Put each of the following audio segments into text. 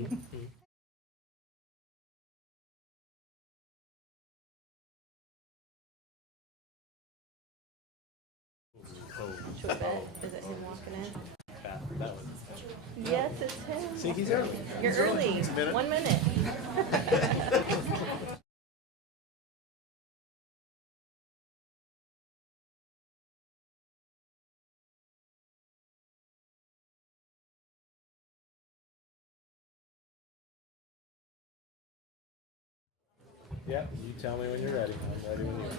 Should we bet? Is it him walking in? That was. Yes, it's him. See, he's early. You're early. 1 minute. Yeah, you tell me when you're ready. I'm ready when you are.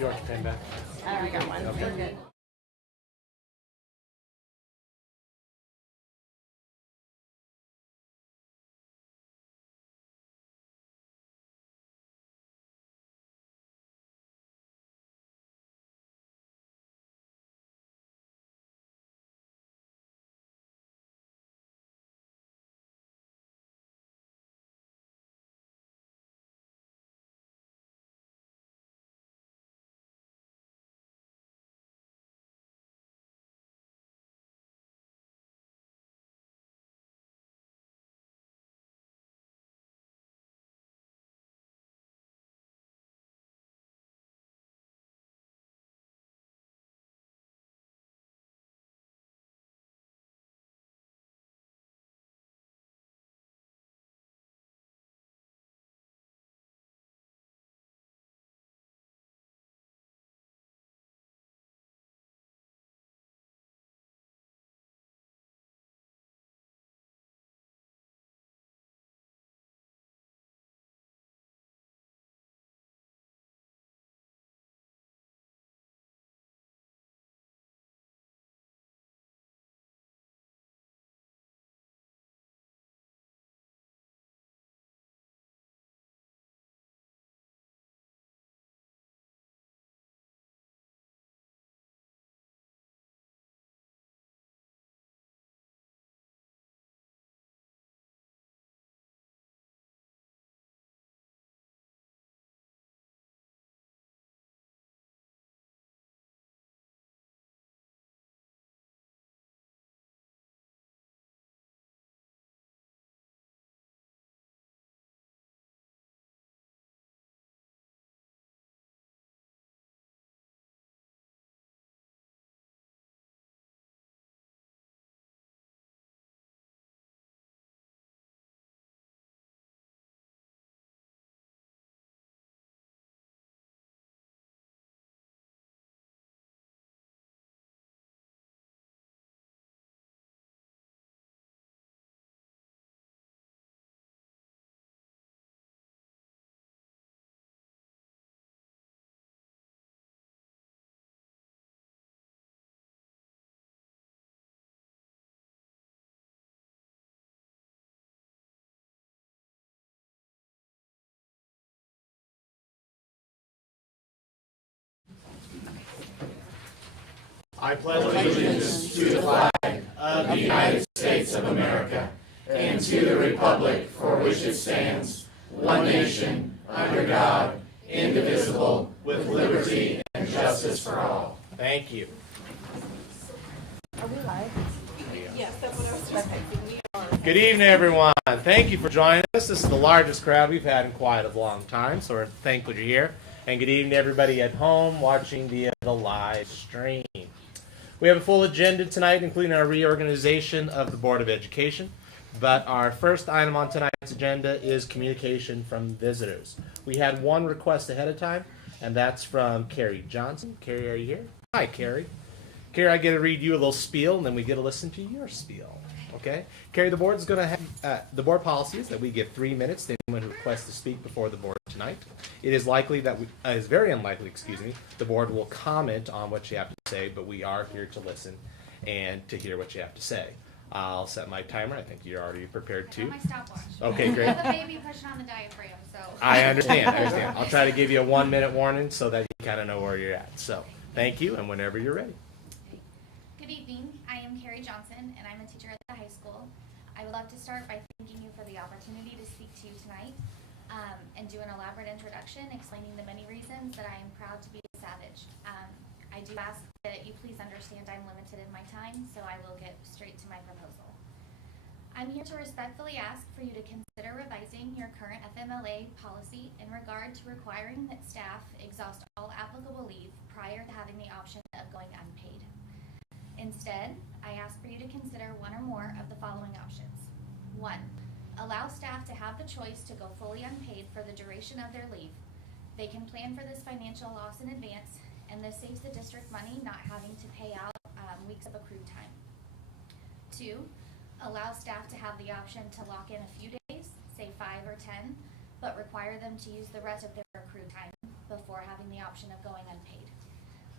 You want your pen back? I already got one. Okay. We're good. I pledge allegiance to the flag of the United States of America and to the republic for which it stands, one nation, under God, indivisible, with liberty and justice for all. Thank you. Are we live? Yes, that's what I was just thinking. We are. Good evening, everyone. Thank you for joining us. This is the largest crowd we've had in quite a long time, so we're thankful you're here. And good evening to everybody at home watching via the live stream. We have a full agenda tonight, including our reorganization of the Board of Education. But our first item on tonight's agenda is communication from visitors. We had one request ahead of time, and that's from Carrie Johnson. Carrie, are you here? Hi, Carrie. Carrie, I get to read you a little spiel, and then we get to listen to your spiel. Okay? Carrie, the board is going to have the board policy is that we give 3 minutes to anyone who requests to speak before the board tonight. It is likely that is very unlikely, the board will comment on what you have to say, but we are here to listen and to hear what you have to say. I'll set my timer. I think you're already prepared too. I have my stopwatch. Okay, great. I have a baby pushing on the diaphragm, so. I understand. I'll try to give you a 1 minute warning so that you kind of know where you're at. So, thank you, and whenever you're ready. Good evening. I am Carrie Johnson, and I'm a teacher at the high school. I would love to start by thanking you for the opportunity to speak to you tonight and do an elaborate introduction explaining the many reasons that I am proud to be a Savage. I do ask that you please understand I'm limited in my time, so I will get straight to my proposal. I'm here to respectfully ask for you to consider revising your current FMLA policy in regard to requiring that staff exhaust all applicable leave prior to having the option of going unpaid. Instead, I ask for you to consider one or more of the following options. 1. Allow staff to have the choice to go fully unpaid for the duration of their leave. They can plan for this financial loss in advance, and this saves the district money not having to pay out weeks of accrued time. 2. Allow staff to have the option to lock in a few days, say 5 or 10, but require them to use the rest of their accrued time before having the option of going unpaid.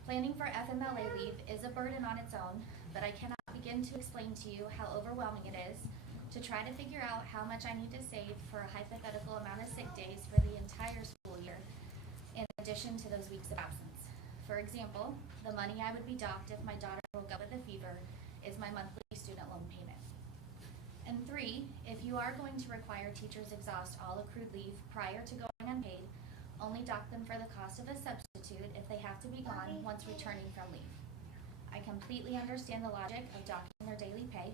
Planning for FMLA leave is a burden on its own, but I cannot begin to explain to you how overwhelming it is to try to figure out how much I need to save for a hypothetical amount of sick days for the entire school year, in addition to those weeks of absence. For example, the money I would be docked if my daughter woke up with a fever is my monthly student loan payment. And 3, if you are going to require teachers exhaust all accrued leave prior to going unpaid, only dock them for the cost of a substitute if they have to be gone once returning from leave. I completely understand the logic of docking their daily pay,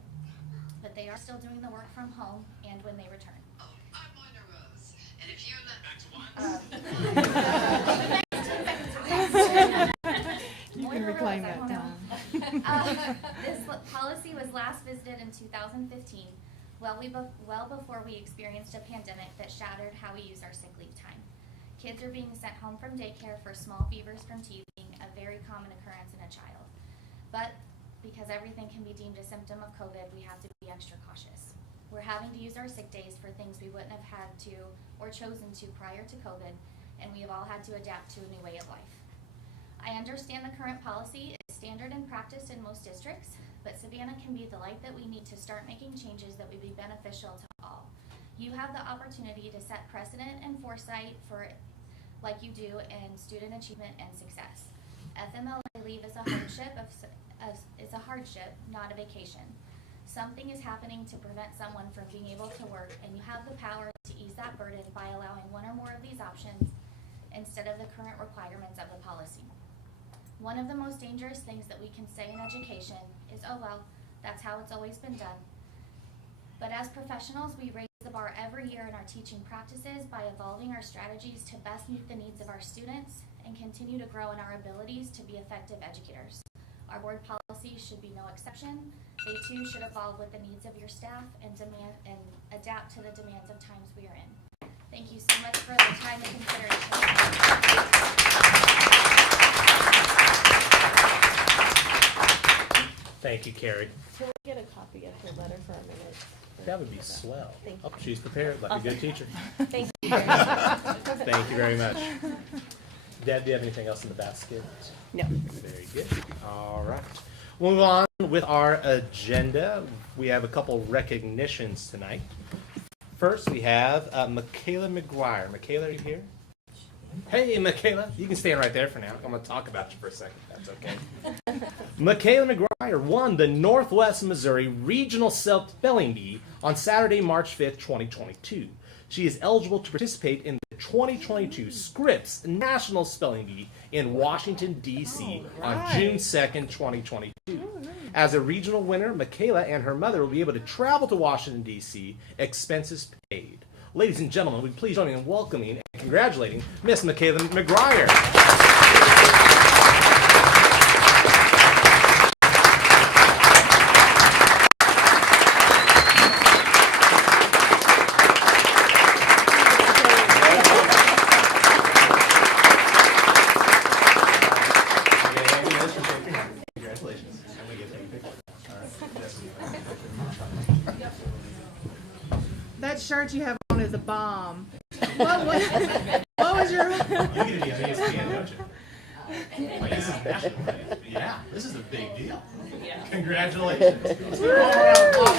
but they are still doing the work from home and when they return. Oh, I'm Moira Rose, and if you're not back to one, You can reclaim that time. This policy was last visited in 2015, well before we experienced a pandemic that shattered how we use our sick leave time. Kids are being sent home from daycare for small fevers from teething, a very common occurrence in a child. But because everything can be deemed a symptom of COVID, we have to be extra cautious. We're having to use our sick days for things we wouldn't have had to or chosen to prior to COVID, and we have all had to adapt to a new way of life. I understand the current policy is standard and practiced in most districts, but Savannah can be the light that we need to start making changes that would be beneficial to all. You have the opportunity to set precedent and foresight for like you do in student achievement and success. FMLA leave is a hardship, not a vacation. Something is happening to prevent someone from being able to work, and you have the power to ease that burden by allowing one or more of these options instead of the current requirements of the policy. One of the most dangerous things that we can say in education is, oh well, that's how it's always been done. But as professionals, we raise the bar every year in our teaching practices by evolving our strategies to best meet the needs of our students and continue to grow in our abilities to be effective educators. Our board policies should be no exception. They too should evolve with the needs of your staff and adapt to the demands of times we are in. Thank you so much for the time and consideration. Thank you, Carrie. Can we get a copy of her letter for a minute? That would be swell. Thank you. Oh, she's prepared like a good teacher. Thank you. Thank you very much. Deb, do you have anything else in the basket? No. Very good. All right. We'll move on with our agenda. We have a couple recognitions tonight. First, we have Michaela McGuire. Michaela, are you here? Hey, Michaela. You can stand right there for now. I'm going to talk about you for a second. That's okay. Michaela McGuire won the Northwest Missouri Regional Spelling Bee on Saturday, March 5th, 2022. She is eligible to participate in the 2022 Scripps National Spelling Bee in Washington, D.C. on June 2nd, 2022. As a regional winner, Michaela and her mother will be able to travel to Washington, D.C., expenses paid. Ladies and gentlemen, would you please join me in welcoming and congratulating Miss Michaela McGuire. That shirt you have on is a bomb. What was your... You get to be on ESPN, don't you? Like, this is national. Yeah, this is a big deal. Yeah. Congratulations. Let's give her all a round of applause.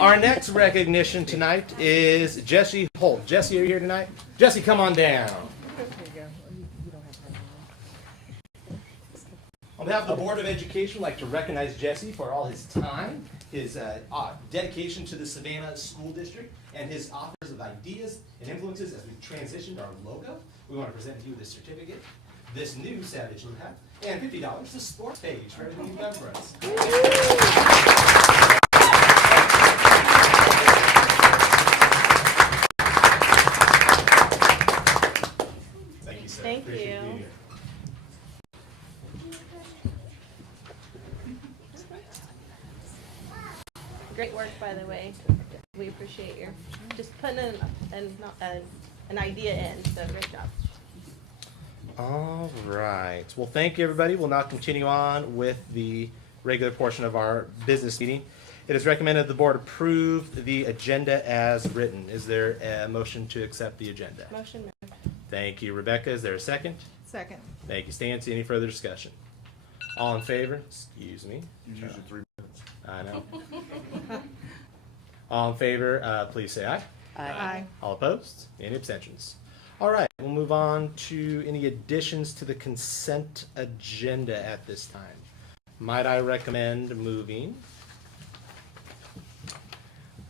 Our next recognition tonight is Jesse Holt. Jesse, are you here tonight? Jesse, come on down. On behalf of the Board of Education, I'd like to recognize Jesse for all his time, his dedication to the Savannah School District, and his offers of ideas and influences as we transitioned our logo. We want to present you this certificate, this new Savage Blue hat, and $50 the sports page for everything you've done for us. Thank you, sir. Thank Appreciate you. being here. Great work, by the way. We appreciate your just putting an idea in. So great job. All right. Well, thank you, everybody. We'll now continue on with the regular portion of our business meeting. It is recommended the board approve the agenda as written. Is there a motion to accept the agenda? Motion made. Thank you, Rebecca. Is there a second? Second. Thank you, Stancy. Any further discussion? All in favor? Excuse me. Usually 3 minutes. I know. All in favor, please say aye. Aye. All opposed? Any abstentions? All right, we'll move on to any additions to the consent agenda at this time. Might I recommend moving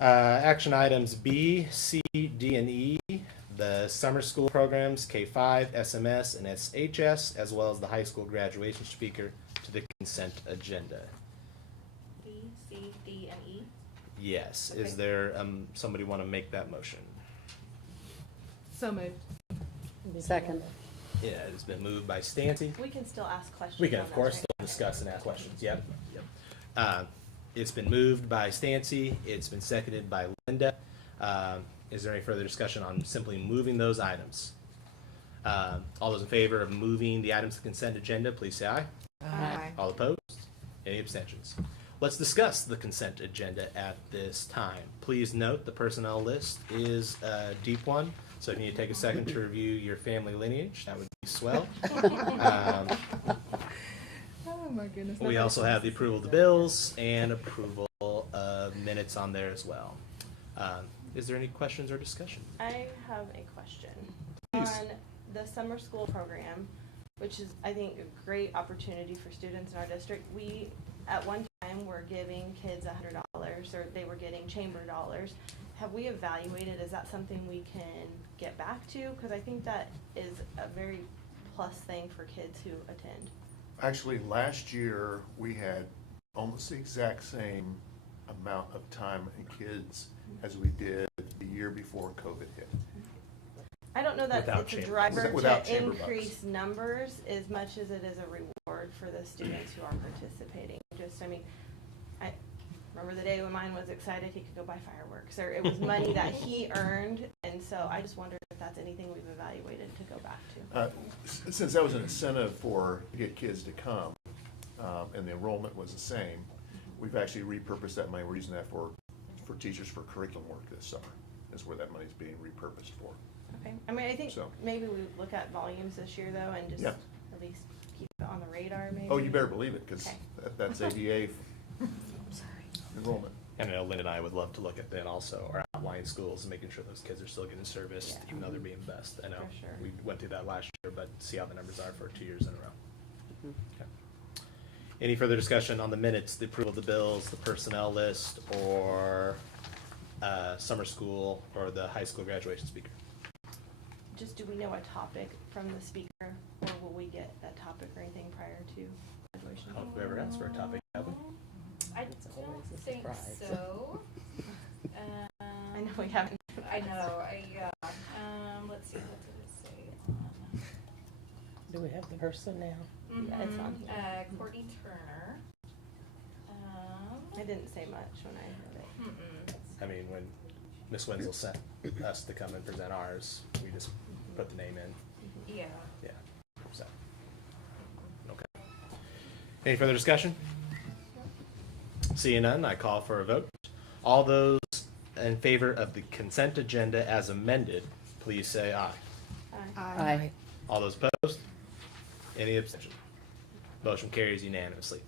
action items B, C, D, and E, the summer school programs, K-5, SMS, and SHS, as well as the high school graduation speaker to the consent agenda. B, C, D, and E. Yes. Okay. Is there somebody want to make that motion? So moved. Second. Yeah, it's been moved by Stancy. We can still ask questions. We can, on of those, course, right? still discuss and ask questions. Yep. It's been moved by Stancy. It's been seconded by Linda. Is there any further discussion on simply moving those items? All those in favor of moving the items to the consent agenda, please say aye. Aye. All opposed? Any abstentions? Let's discuss the consent agenda at this time. Please note the personnel list is a deep one, so if you need to take a second to review your family lineage, that would be swell. Oh my goodness. We also have the approval of the bills and approval of minutes on there as well. Is there any questions or discussion? I have a question Please. on the summer school program, which is, I think, a great opportunity for students in our district. We, at one time, were giving kids $100, or they were getting chamber dollars. Have we evaluated, is that something we can get back to? Because I think that is a very plus thing for kids who attend. Actually, last year, we had almost the exact same amount of time and kids as we did the year before COVID hit. I don't know that Without it's a chamber. driver Without to chamber bucks. increase numbers as much as it is a reward for the students who are participating. Just, I mean, I remember the day when mine was excited he could go buy fireworks, or it was money that he earned, and so I just wondered if that's anything we've evaluated to go back to. Since that was an incentive to get kids to come, and the enrollment was the same, we've actually repurposed that money. We're using that for teachers for curriculum work this summer, is where that money's being repurposed for. Okay, I mean, I think So. maybe we look at volumes this year though, and just Yeah. at least keep it on the radar maybe. Oh, you better believe it, because Okay. that's ADA enrollment. And I know Lynn and I would love to look at then also our outlying schools and making sure those kids are still getting serviced, Yeah. even though they're being best. I know For sure. we went through that last year, but see how the numbers are for 2 years in a row. Okay. Any further discussion on the minutes, the approval of the bills, the personnel list, or summer school, or the high school graduation speaker? Just, do we know a topic from the speaker, or will we get that topic or anything prior to graduation? I don't know if we ever asked for a topic, have we? I don't think surprise. so. I know we haven't. I know, let's see, what did it say? Do we have the person now? Yeah, it's on here. Courtney Turner. I didn't say much when I heard it. I mean, when Miss Wenzel sent us to come and present ours, we just put the name in. Yeah. Yeah. So. Okay. Any further discussion? Seeing none, I call for a vote. All those in favor of the consent agenda as amended, please say aye. Aye. All those opposed? Any abstention? Motion carries unanimously.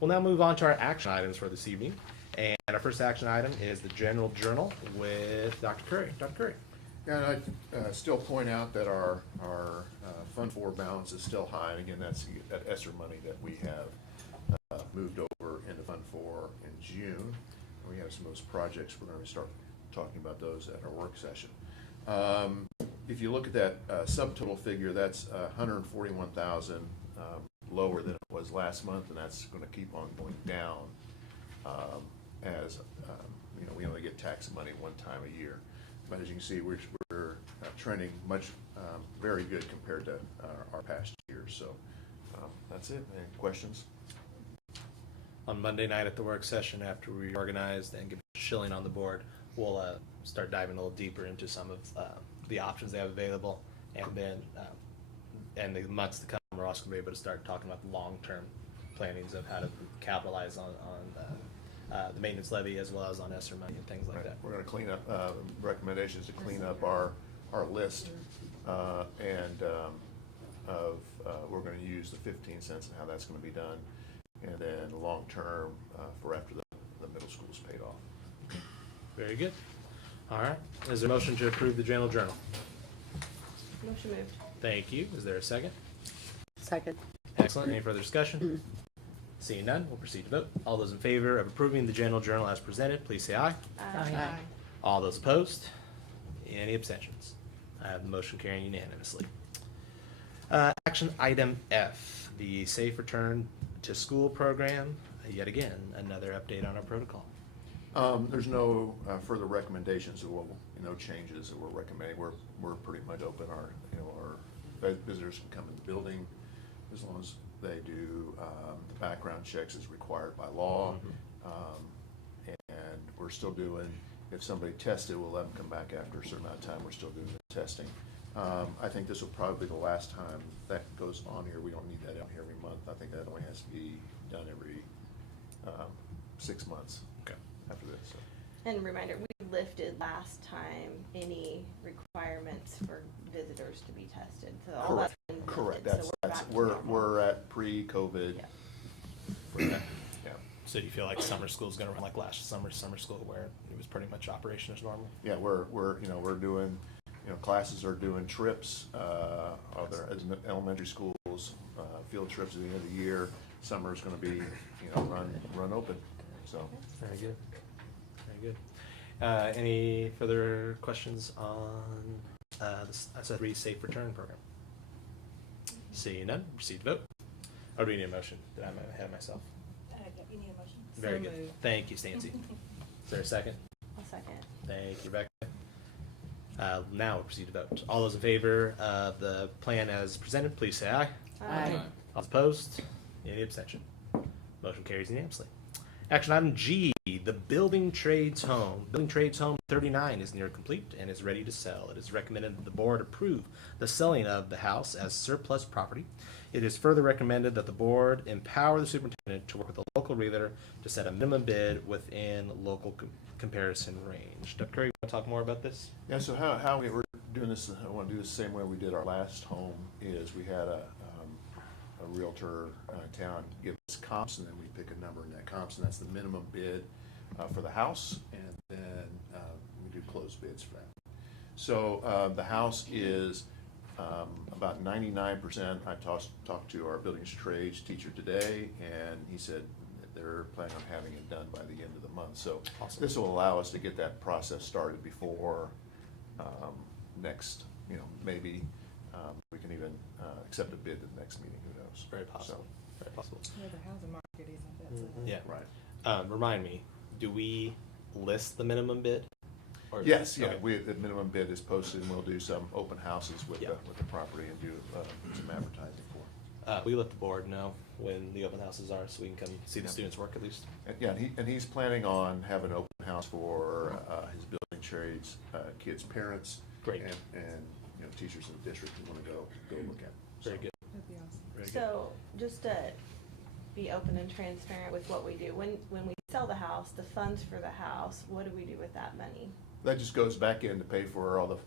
We'll now move on to our action items for this evening. And our first action item is the general journal with Dr. Curry. Dr. Curry. Yeah, and I'd still point out that our Fund 4 balance is still high, and again, that's that ESSER money that we have moved over into Fund 4 in June. we have some of those projects, we're gonna start talking about those at our work session. If you look at that subtotal figure, that's 141,000 lower than it was last month, and that's gonna keep on going down as you know, we only get tax money one time a year. But as you can see, we're trending much very good compared to our past years. So that's it. Any questions? On Monday night at the work session, after we reorganized and get Schilling on the board, we'll start diving a little deeper into some of the options they have available, and then and the months to come, we're also going to be able to start talking about the long-term plannings of how to capitalize on the maintenance levy as well as on ESSER money and things like Right. that. We're going to clean up recommendations to clean up our list, and we're going to use the 15 cents and how that's going to be done, and then long term for after the middle school's paid off. Very good. All right. Is there a motion to approve the general journal? Motion moved. Thank you. Is there a second? Second. Excellent. Any further discussion? Seeing none, we'll proceed to vote. All those in favor of approving the general journal as presented, please say aye. Aye. All those opposed? Any abstentions? I have the motion carrying unanimously. Action item F, the Safe Return to School program. Yet again, another update on our protocol. There's no further recommendations, or no changes that we're recommending. We're pretty much open. Our visitors can come in the building as long as they do the background checks as required by law. And we're still doing, if somebody tested, we'll let them come back after a certain amount of time. We're still doing the testing. I think this will probably be the last time that goes on here. We don't need that out here every month. I think that only has to be done every 6 months. Okay. After this. So. And reminder, we lifted last time any requirements for visitors to be tested. So all that's been lifted. Correct. So back to We're normal. at pre-COVID. Yeah. Yeah. So do you feel like summer school is going to run like last summer school, where it was pretty much operation as normal? Yeah, we're doing, classes are doing trips. Other elementary schools, field trips at the end of the year. Summer is going to be, run open. So. Very good. Very good. Any further questions on the 3 Safe Return program? Seeing none, proceed to vote. Or do we need a motion? Did I ahead of myself? Yeah, you need a motion. Very So good. moved. Thank you, Stancy. Is there a second? I'll second. Thank you, Rebecca. Now we'll proceed to vote. All those in favor of the plan as presented, please say aye. Aye. All opposed? Any abstention? Motion carries unanimously. Action item G, the Building Trades Home. Building Trades Home 39 is near complete and is ready to sell. It is recommended that the board approve the selling of the house as surplus property. It is further recommended that the board empower the superintendent to work with a local realtor to set a minimum bid within local comparison range. Dr. Curry, you want to talk more about this? Yeah, so how we're doing this, I want to do the same way we did our last home, is we had a realtor in town give us comps, and then we pick a number in that comps, and that's the minimum bid for the house, and then we do closed bids for that. So the house is about 99%. I talked to our buildings trades teacher today, and he said that they're planning on having it done by the end of the month. So Awesome. This will allow us to get that process started before next, maybe we can even accept a bid at the next meeting. Who knows? Very possible. Very possible. Yeah, the housing market isn't that so. Yeah. Right. Remind me, do we list the minimum bid? Or- Yes, yeah, okay. the minimum bid is posted, and we'll do some open houses with Yeah. the property and do some advertising for it. We let the board know when the open houses are, so we can come see the Yeah. students work at least. And, yeah, and he's planning on having an open house for his building trades kids' parents. Great. And teachers in the district who want to go look at it. Very good. That'd be awesome. Very good. So just to be open and transparent with what we do, when we sell the house, the funds for the house, what do we do with that money? That just goes back in to pay for all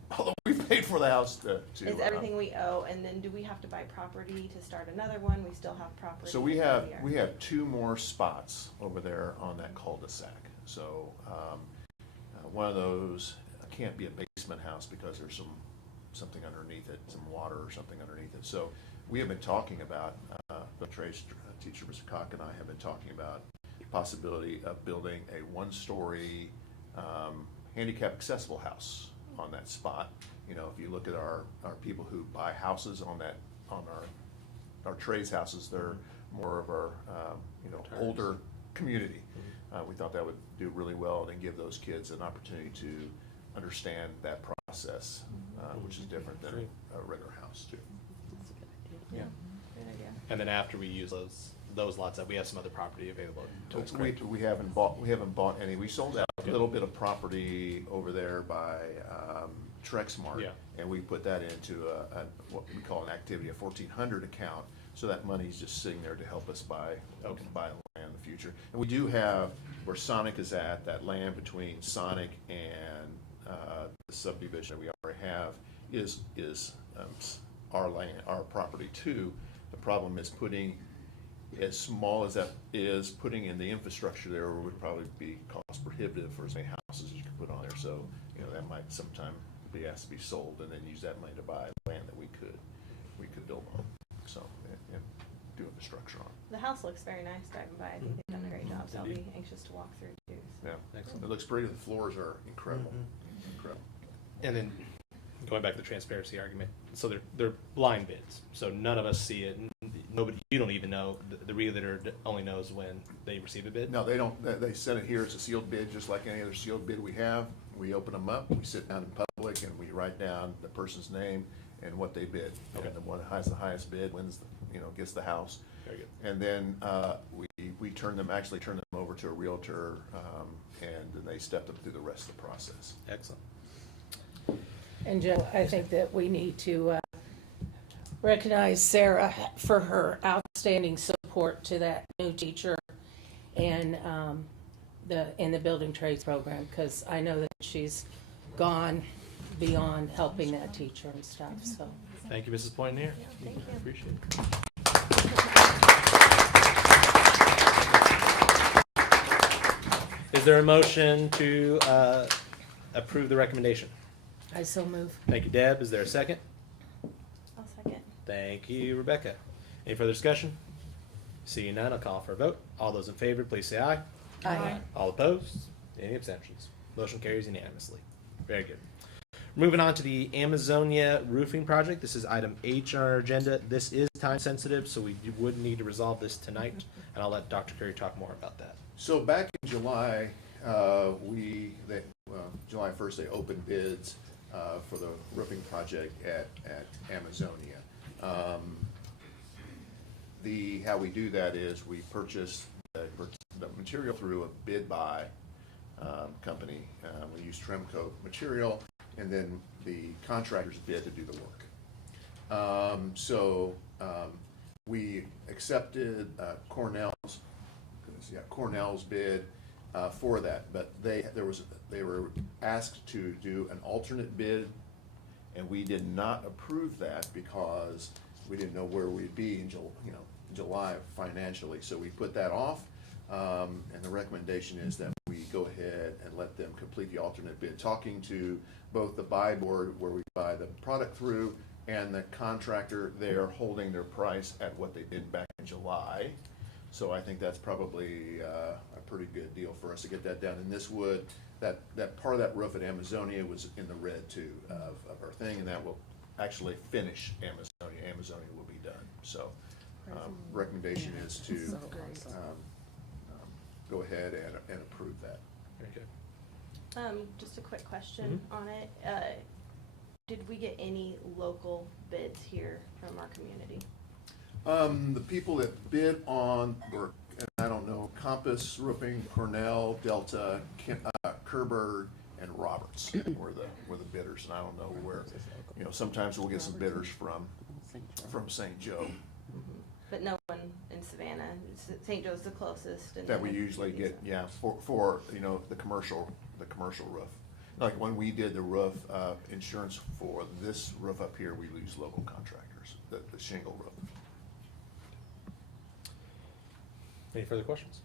we've paid for the house Is everything we owe, and then do we have to buy property to start another one? We still have property? So we where have are. 2 more spots over there on that cul-de-sac. So one of those can't be a basement house because there's something underneath it, some water or something underneath it. So we have been talking about, the trade teacher, Mr. Cock, and I have been talking about possibility of building a one-story handicap accessible house on that spot. You know, if you look at our people who buy houses on our trades houses, they're more of our, older community. We thought that would do really well and give those kids an opportunity to understand that process, which is different than a regular house too. Yeah. Great idea. And then after we use those lots, we have some other property available. We haven't bought any. We sold out a little bit of property over there by Trexmart. Yeah. And we put that into what we call an activity, a 1400 account. So that money's just sitting there to help us buy land in the future. And we do have, where Sonic is at, that land between Sonic and the subdivision that we already have is our land, our property too. The problem is putting, as small as that is, putting in the infrastructure there would probably be cost prohibitive for as many houses as you can put on there. So, that might sometime be asked to be sold and then use that money to buy land that we could build on. So, and do infrastructure on. The house looks very nice driving by. I think they've done a great job, so I'll be anxious to walk through too. So. Yeah, Excellent. it looks pretty. The floors are incredible, incredible. And then going back to the transparency argument, so they're blind bids, so none of us see it. Nobody, you don't even know. The realtor only knows when they receive a bid. No, they don't. They send it here as a sealed bid, just like any other sealed bid we have. We open them up, we sit down in public, and we write down the person's name and what they bid. Okay. And the one that has the highest bid wins, gets the house. Very good. And then we turn them over to a realtor, and then they step them through the rest of the process. Excellent. And Joe, I think that we need to recognize Sarah for her outstanding support to that new teacher and in the building trades program, because I know that she's gone beyond helping that teacher and stuff. So Thank you, Mrs. Pointenier. Thank you. I appreciate it. Is there a motion to approve the recommendation? I so move. Thank you, Deb. Is there a second? I'll second. Thank you, Rebecca. Any further discussion? Seeing none, I'll call for a vote. All those in favor, please say aye. Aye. All opposed? Any abstentions? Motion carries unanimously. Very good. Moving on to the Amazonia roofing project. This is item H on our agenda. This is time sensitive, so we would need to resolve this tonight, and I'll let Dr. Curry talk more about that. So back in July, July 1st, they opened bids for the roofing project at Amazonia. How we do that is we purchase the material through a bid buy company. We use Tremco material, and then the contractors bid to do the work. We accepted Cornell's bid for that, but they were asked to do an alternate bid, and we did not approve that because we didn't know where we'd be in July financially. So we put that off, and the recommendation is that we go ahead and let them complete the alternate bid, talking to both the buy board where we buy the product through and the contractor. They're holding their price at what they did back in July. So I think that's probably a pretty good deal for us to get that done. And this would, that part of that roof at Amazonia was in the red too of our thing, and that will actually finish Amazonia. Amazonia will be done. So recommendation is to go ahead and approve that. Very good. Just a quick question on it. Did we get any local bids here from our community? The people that bid on were, and I don't know, Compass Roofing, Cornell, Delta, Kerber, and Roberts were the bidders, and I don't know where. Sometimes we'll get some bidders from St. Joe. But no one in Savannah. St. Joe's the closest. And That we then- usually get, for the commercial roof. Like when we did the roof insurance for this roof up here, we use local contractors, the shingle roof. Any further questions?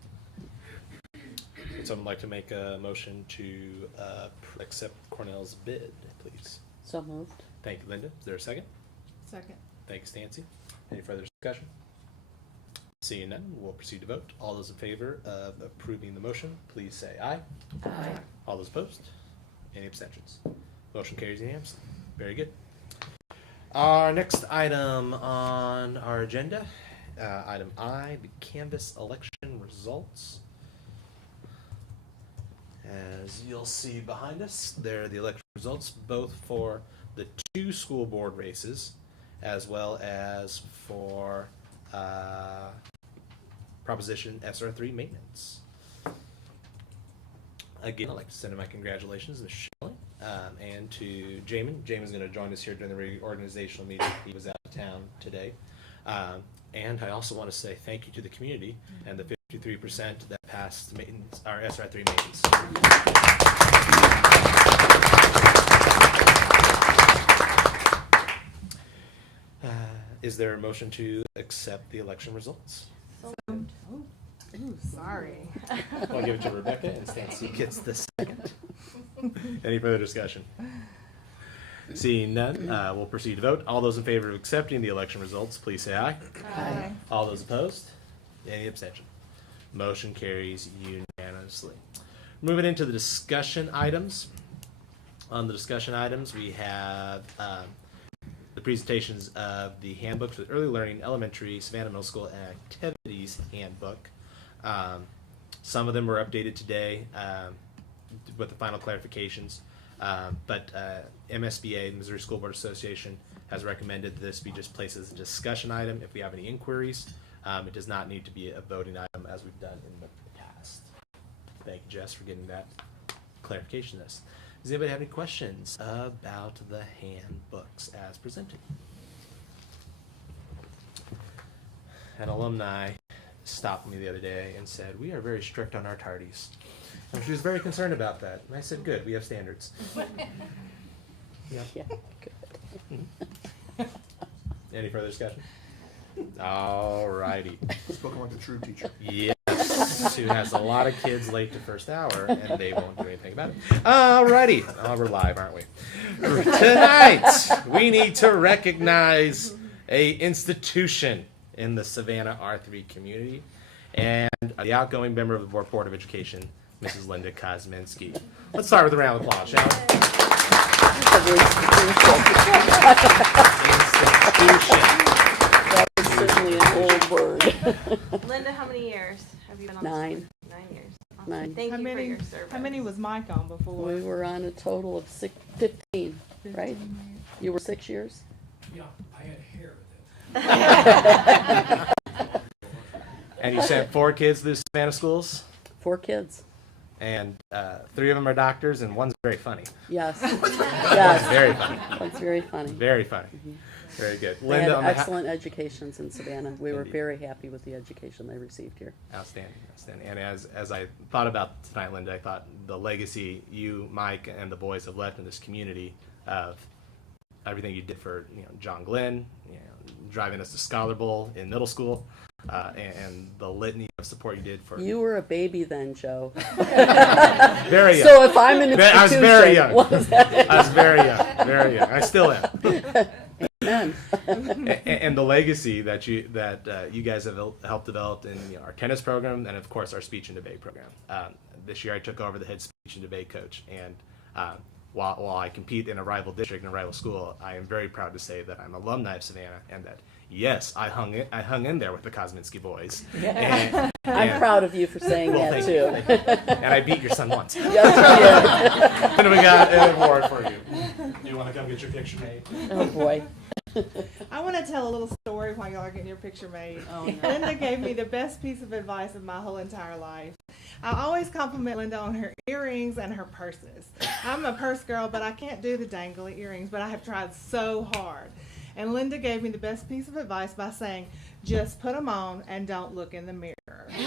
Would someone like to make a motion to accept Cornell's bid, please? So moved. Thank you, Linda. Is there a second? Second. Thank you, Stancy. Any further discussion? Seeing none, we'll proceed to vote. All those in favor of approving the motion, please say aye. Aye. All those opposed? Any abstentions? Motion carries unanimously. Very good. Our next item on our agenda, item I, the Canvas election results. As you'll see behind us, there are the election results, both for the 2 school board races, as well as for Proposition SR3 maintenance. Again, I'd like to send in my congratulations to Shelley and to Jamin. Jamin's going to join us here during the reorganizational meeting. He was out of town today. And I also want to say thank you to the community and the 53% that passed maintenance, our SR3 maintenance. Is there a motion to accept the election results? Ooh, sorry. I'll give it to Rebecca, and Stancy gets the second. Any further discussion? Seeing none, we'll proceed to vote. All those in favor of accepting the election results, please say aye. Aye. All those opposed? Any abstention? Motion carries unanimously. Moving into the discussion items. On the discussion items, we have the presentations of the handbooks for early learning, elementary, Savannah Middle School, and activities handbook. Some of them were updated today with the final clarifications. But MSBA, Missouri School Board Association, has recommended this be just placed as a discussion item. If we have any inquiries, it does not need to be a voting item as we've done in the past. Thank you, Jess, for getting that clarification. Does anybody have any questions about the handbooks as presented? An alumni stopped me the other day and said, "We are very strict on our tardies." And she was very concerned about that. And I said, "Good, we have standards." Yeah. Good. Any further discussion? All righty. Spoken like a true teacher. Yes, who has a lot of kids late to first hour, and they won't do anything about it. All righty. Oh, we're live, aren't we? Tonight, we need to recognize a institution in the Savannah R3 community, and the outgoing member of the Board of Education, Mrs. Linda Kosminski. Let's start with a round of applause, shall we? Institution. That is certainly an old word. Linda, how many years have you been on? 9. This? 9 years. Awesome. 9. Thank How you many- for your service. How many was Mike on before? We were on a total of 15, right? You were 6 years? Yeah, I had hair with it. And you sent 4 kids to the Savannah schools, 4 kids. and 3 of them are doctors, and one's very funny. Yes. Yes. Very funny. That's very funny. Very funny. Very good. They Linda, had on the excellent educations in Savannah. We were Indeed. very happy with the education they received here. Outstanding, outstanding. And as I thought about tonight, Linda, I thought the legacy you, Mike, and the boys have left in this community of everything you did for John Glenn, driving us to Scholar Bowl in middle school, and the litany of support you did for. You were a baby then, Joe. Very young. So if I'm an institution, I was very young. what was that? I was very young, very young. I still am. Amen. And the legacy that you guys have helped develop in our tennis program, and of course our speech and debate program. This year I took over the head speech and debate coach, and while I compete in a rival district and a rival school, I am very proud to say that I'm alumni of Savannah, and that yes, I hung in there with the Kosminski boys. And I'm proud of you for saying well, that thank too. you. And I beat your son once. Yes, And we got an award for you. Do you want to come get your picture made? you did. Oh boy. I want to tell a little story while y'all are getting your picture made. Oh, no. Linda gave me the best piece of advice of my whole entire life. I always compliment Linda on her earrings and her purses. I'm a purse girl, but I can't do the dangly earrings, but I have tried so hard. And Linda gave me the best piece of advice by saying, just put them on and don't look in the mirror. And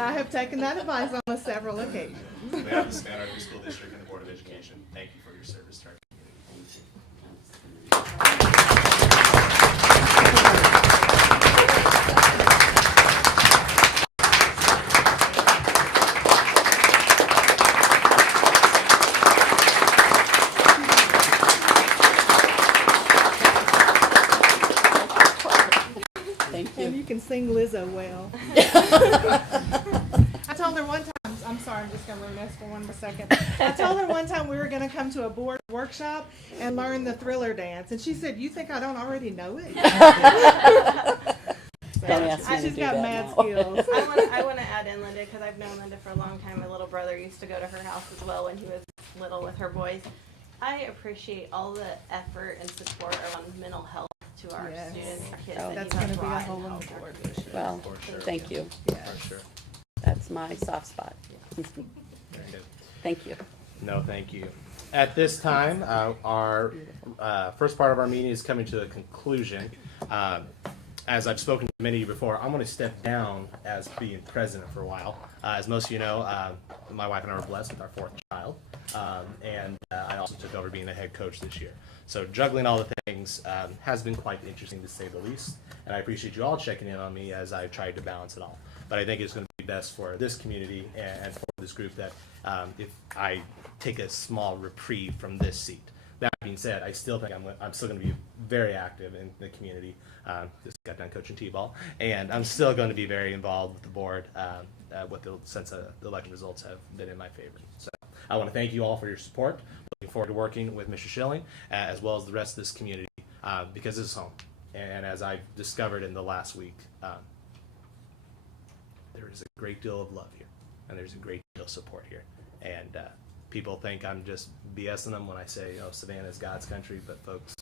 I have taken that advice on several occasions. We have the Savannah School District and the Board of Education. Thank you for your service to our can sing Lizzo well. I told her one time, I'm sorry, I'm just gonna reminisce for one more second. I told her one time we were gonna come to a board workshop and learn the Thriller dance, and she said, "You think I don't already know it?" So, Don't ask me to she's do got that mad now. skills. I want to add in Linda because I've known Linda for a long time. My little brother used to go to her house as well when he was little with her boys. I appreciate all the effort and support around mental health to our Yes. students and kids. Oh, that That's you have gonna be a brought whole and other helped our board. community. Well, For sure. thank you. Yes. For sure. That's my soft spot. Very good. Thank you. No, thank you. At this time, our first part of our meeting is coming to a conclusion. As I've spoken to many of you before, I'm going to step down as being president for a while. As most of you know, my wife and I were blessed with our fourth child, and I also took over being the head coach this year. So juggling all the things has been quite interesting to say the least, and I appreciate you all checking in on me as I've tried to balance it all. But I think it's going to be best for this community and for this group that if I take a small reprieve from this seat. That being said, I still think I'm still going to be very active in the community. Just got done coaching t-ball, and I'm still going to be very involved with the board since the election results have been in my favor. So I want to thank you all for your support. Looking forward to working with Mr. Schilling as well as the rest of this community because this is home. And as I've discovered in the last week, there is a great deal of love here, and there's a great deal of support here. And people think I'm just BSing them when I say, "Oh, Savannah is God's country," but folks,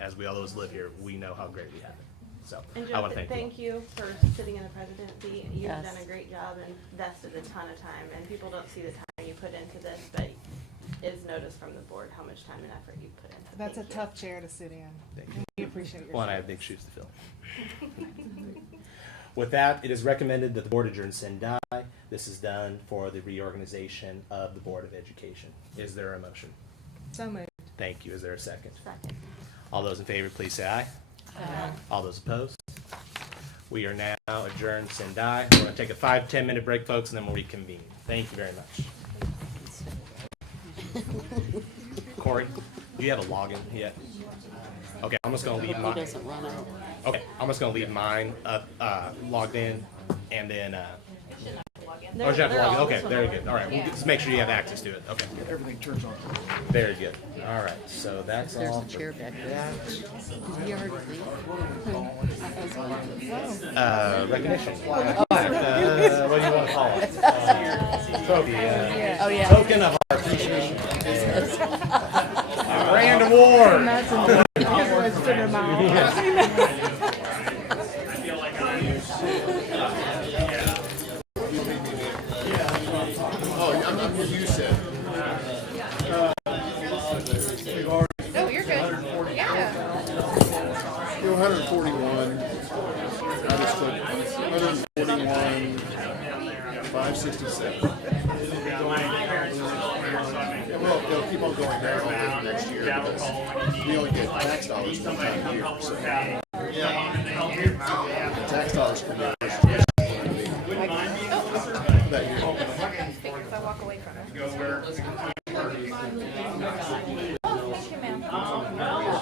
as we all those live here, we know how great we have it. So And I want Joe, to thank you. thank you for sitting in the presidency. You've Yes. done a great job and invested a ton of time. And people don't see the time you put into this, but it's noticed from the board how much time and effort you put into. That's a Thank you. tough chair to sit in. Thank you. We appreciate your Well, and I have service. big shoes to fill. With that, it is recommended that the board adjourn sine die. This is done for the reorganization of the Board of Education. Is there a motion? So moved. Thank you. Is there a second? Second. All those in favor, please say aye. Aye. All those opposed? We are now adjourned sine die. We're going to take a 5-10 minute break, folks, and then we'll reconvene. Thank you very much. Corey, do you have a login yet? Okay, I'm just going to leave He mine. doesn't run out. Okay, I'm just going to leave mine logged in, and then. Oh, you have to log in. Okay, very good. All right, we'll just make sure you have access to it. Okay. Everything turns on. Very good. All right, so that's There's all. a chair back there. That. Did he already leave? Recognition. What do you want to call it? Trophy. Oh, yeah. Token of our appreciation. Grand award. You said. No, you're good. Yeah. 141. I just took 141, 567. Yeah, well, they'll keep on going down over the next year because we only get tax dollars one time a year. So, the tax dollars come in that year. If I walk away from it.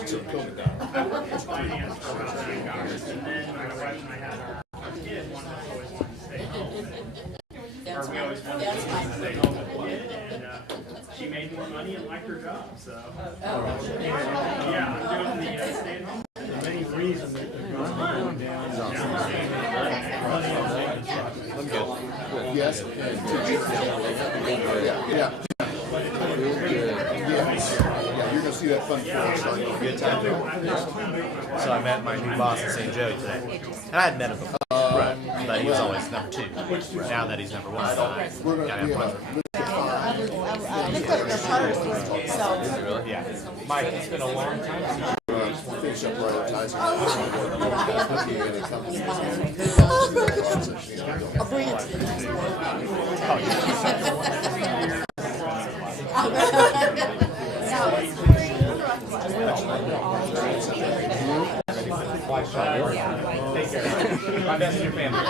So COVID dollars. She made more money and liked her job, so. Yeah, I'm doing the stay at home. The main reason that the economy going down is. I'm good. Yes. Yeah. Real good. Yes. Yeah, you're gonna see that fun force on you. Good time. So I met my new boss in St. Joey today, and I had met him before, but he was always number 2. Now that he's number 1, I We're gotta gonna have be fun. Yeah. Mike, it's been a long time. finish up prioritizing. Take care. My best to your family.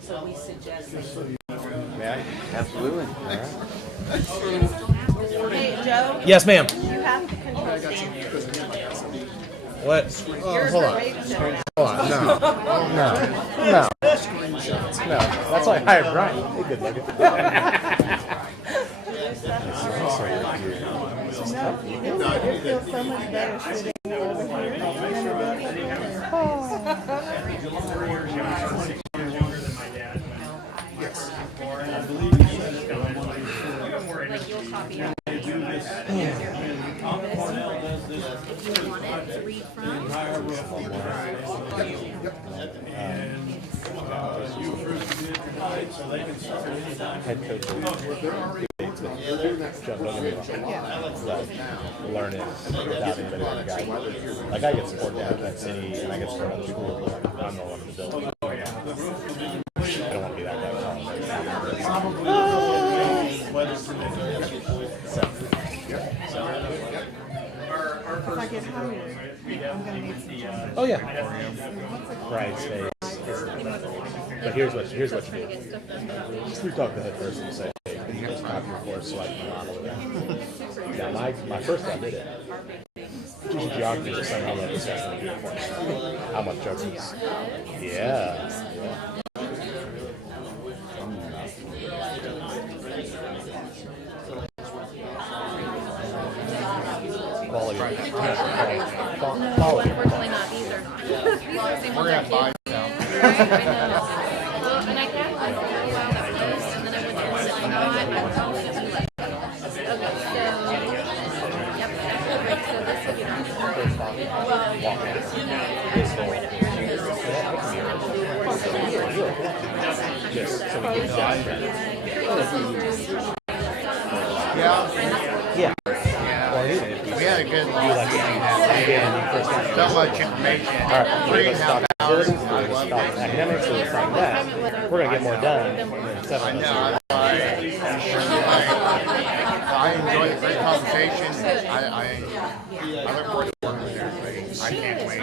So we suggest. May I? Absolutely. Hey, Joe, Yes, ma'am. you have to control Stanford. What? Hold on. Hold on. No. That's why I hired Brian. Hey, good looking. No, it feels so much better sitting over here than Like you'll copy it. If you want it to read from. Head coach. Don't get me wrong. Learn it without anybody to guide. Like I get support down at that city, and I get support other people. I'm the one in the building. I don't want to be that guy. if I get hired, I'm gonna need some jobs. Oh yeah. Right. Stay. But here's what you do. Just reach out to the head person and say, hey, can you just copy your course so I can model it? Yeah, my first one did it. Teaching geography was somehow that discussed in the course. How much jokes? Yeah. Quality. Unfortunately not. These are not. These are the same ones I keep. Right, I know. Well, and I kept like for a while that was, and then I went there and said, you know what, I'm probably gonna be like, okay, so, yep, okay, so this will be done. Yes, so we can Yeah. We had a good so much information. Academics, so it's like that. We're going to get more done in 7 months. I enjoyed the great conversation. I look forward to working with everybody. I can't wait.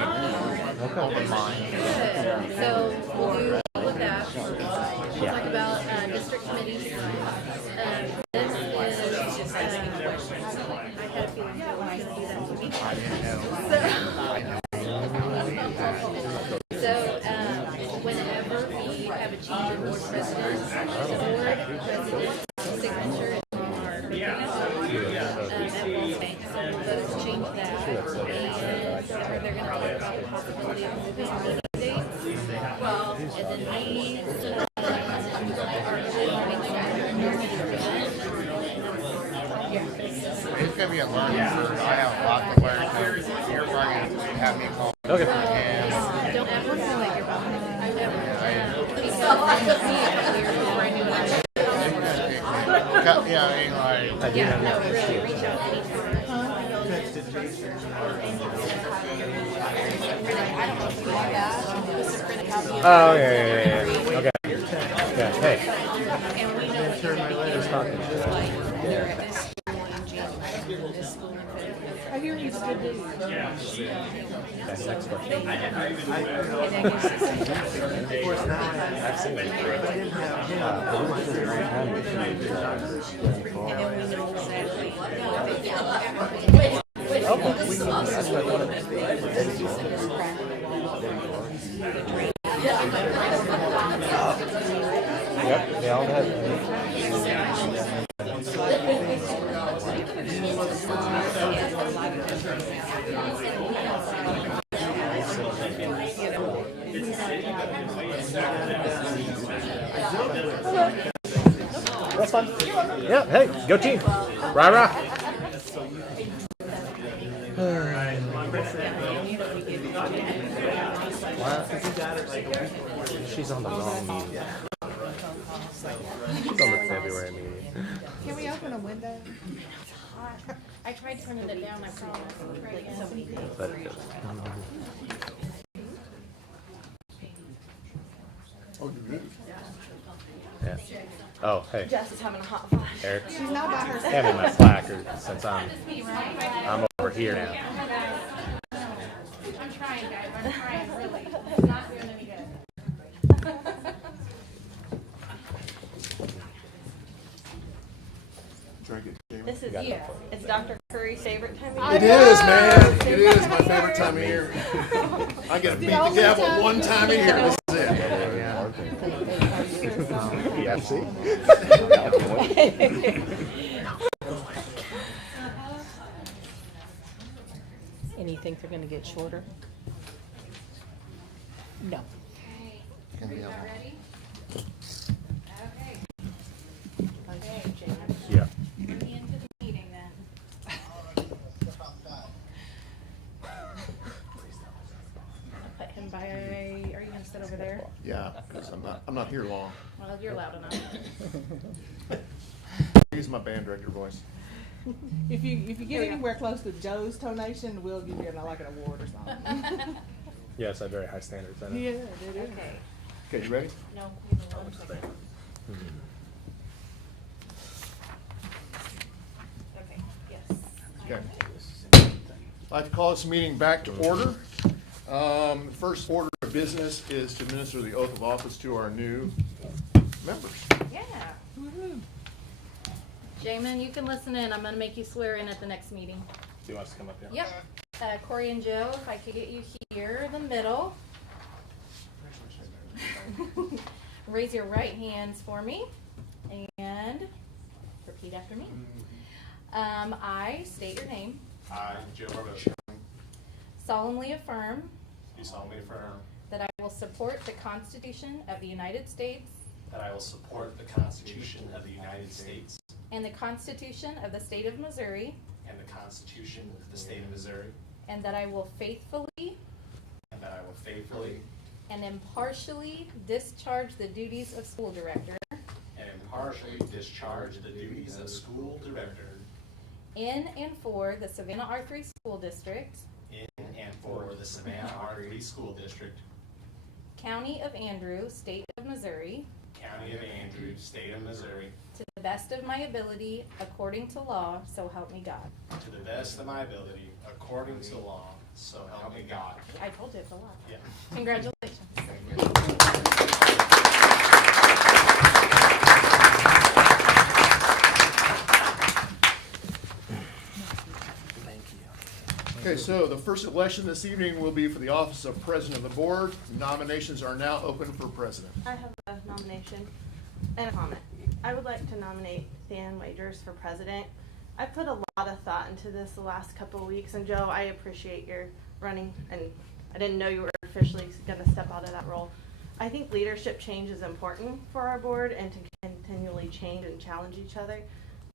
Open mind. So we'll do with that. We'll talk about district committees. This is, I had a feeling that was going to do that to me. So whenever we have a change of board president, the board president's signature is on our Emerald Bank. So we'll vote to change that. And they're going to talk about the possibility of moving meeting dates. And then these It's going to be a learning curve. I have a lot to learn. So you're going to have me call. Okay. don't ever feel like you're behind. Yeah, I mean, like, Yeah, no, really, reach out anytime. I don't know if you want that. Just to print a copy of Oh, yeah. Okay. Yeah, hey. And we know what you're going to be doing. Like, they're at this school in January, this school in February. I hear he's good dude. That's the next question. And that gives us I've seen it. and then we know exactly what they Yep, they all have. That's fun. Yeah, hey, go team. Rah rah. She's on the wrong meeting. She's on the February meeting. Can we open a window? I tried turning it down, I promise. Like so many days. Let it go. Yeah. Oh, hey, Jess is having a hot flash. Eric. She's not by herself. Hand me my placard since I'm over here now. I'm trying, guys, I'm trying, really. It's not doing any good. Try to get Jamie. This is, Got it. it's Dr. Curry's favorite time of I year. It is, man. It is my favorite time of year. I get to beat the only gavel time one time a year. This is it. Yeah, see? And you think they're gonna get shorter? No. Okay, Can we everybody have- ready? Okay. Yeah. Bring me into the meeting then. Put him by, are you gonna sit over there? Yeah, because I'm not here long. Well, you're loud enough. Use my band director voice. If you get anywhere close to Joe's tonation, we'll give you like an award or something. Yes, I have very high standards. I know. Yeah, it is. Okay. Okay, you ready? No, give me 1 second. Okay, yes. Okay. I'd like to call this meeting back to order. First order of business is to administer the oath of office to our new members. Yeah. Jamin, you can listen in. I'm gonna make you swear in at the next meeting. Do you want us to come up here? Yep. Corey and Joe, if I could get you here, the middle. Raise your right hands for me and repeat after me. I state your name, I, Joe Barbosa, solemnly affirm do solemnly affirm that I will support the Constitution of the United States that I will support the Constitution of the United States and the Constitution of the State of Missouri, and the Constitution of the State of Missouri, and that I will faithfully and that I will faithfully and impartially discharge the duties of school director and impartially discharge the duties of school director in and for the Savannah R3 School District, in and for the Savannah R3 School District, County of Andrew, State of Missouri, County of Andrews, State of Missouri, to the best of my ability, according to law, so help me God. to the best of my ability, according to law, so help me God. I told you it's a lot. Yeah. Congratulations. Okay, so the first election this evening will be for the office of president of the board. Nominations are now open for president. I have a nomination and a comment. I would like to nominate Than Wagers for president. I put a lot of thought into this the last couple of weeks, and Joe, I appreciate your running, and I didn't know you were officially gonna step out of that role. I think leadership change is important for our board and to continually change and challenge each other.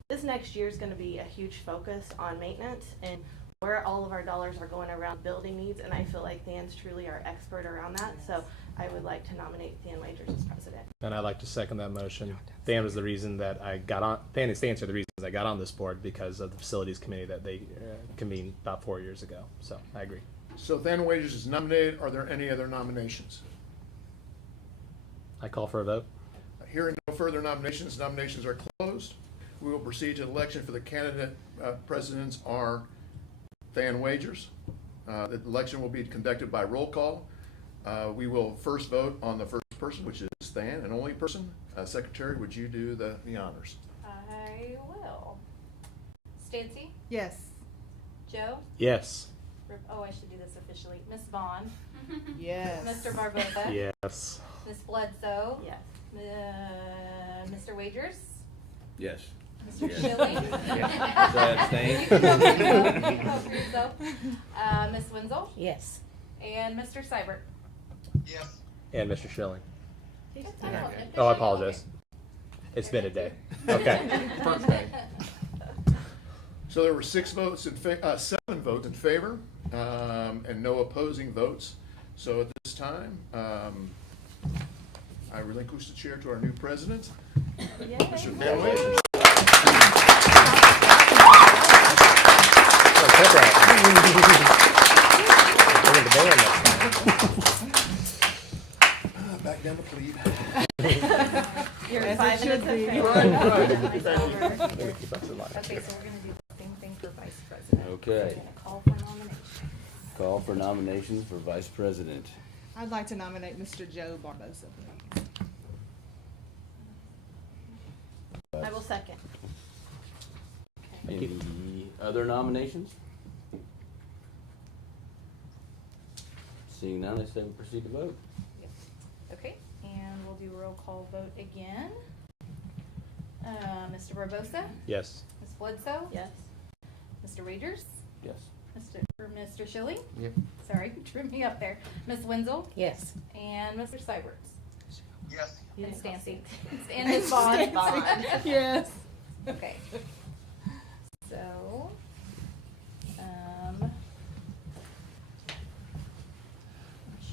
This next year is gonna be a huge focus on maintenance and where all of our dollars are going around building needs, and I feel like Than's truly our expert around that, so I would like to nominate Than Wagers as president. And I'd like to second that motion. Dan was the reason that I got on, Dan and Stan are the reasons I got on this board because of the facilities committee that they convened about 4 years ago. So I agree. So Than Wagers is nominated. Are there any other nominations? I call for a vote. Hearing no further nominations, nominations are closed. We will proceed to election for the candidate presidents are Than Wagers. The election will be conducted by roll call. We will first vote on the first person, which is Than, an only person. Secretary, would you do the honors? I will. Stancy, Yes. Joe, Yes. oh, I should do this officially. Miss Vaughn, Yes. Mr. Barbosa, Yes. Miss Bledsoe, Yes. Mr. Wagers, Yes. Mr. Yes. Schilling. Should I abstain? You can vote for yourself. You can vote for yourself. Miss Wenzel Yes. and Mr. Seibert. Yes. And Mr. Schilling. I don't- Oh, I apologize. It's been a day. Okay. First day. So there were 7 votes in favor, and no opposing votes. So at this time, I relinquish the chair to our new president, Mr. Than Wagers. Back down to plebe. You're As it 5 should minutes be. in Okay, so we're gonna do the same thing for vice president. Okay. We're gonna call for nominations. Call for nominations for vice president. I'd like to nominate Mr. Joe Barbosa, please. I will second. Thank you. Any other nominations? Seeing none, I say we proceed to vote. Okay, and we'll do roll call vote again. Mr. Barbosa? Yes. Ms. Bledsoe? Yes. Mr. Wagers? Yes. Mr. Schilling? Yep. Sorry, drew me up there. Ms. Wenzel? Yes. And Mr. Syberts? Yes. And Stancy. And Ms. Bond. Yes. Okay. So,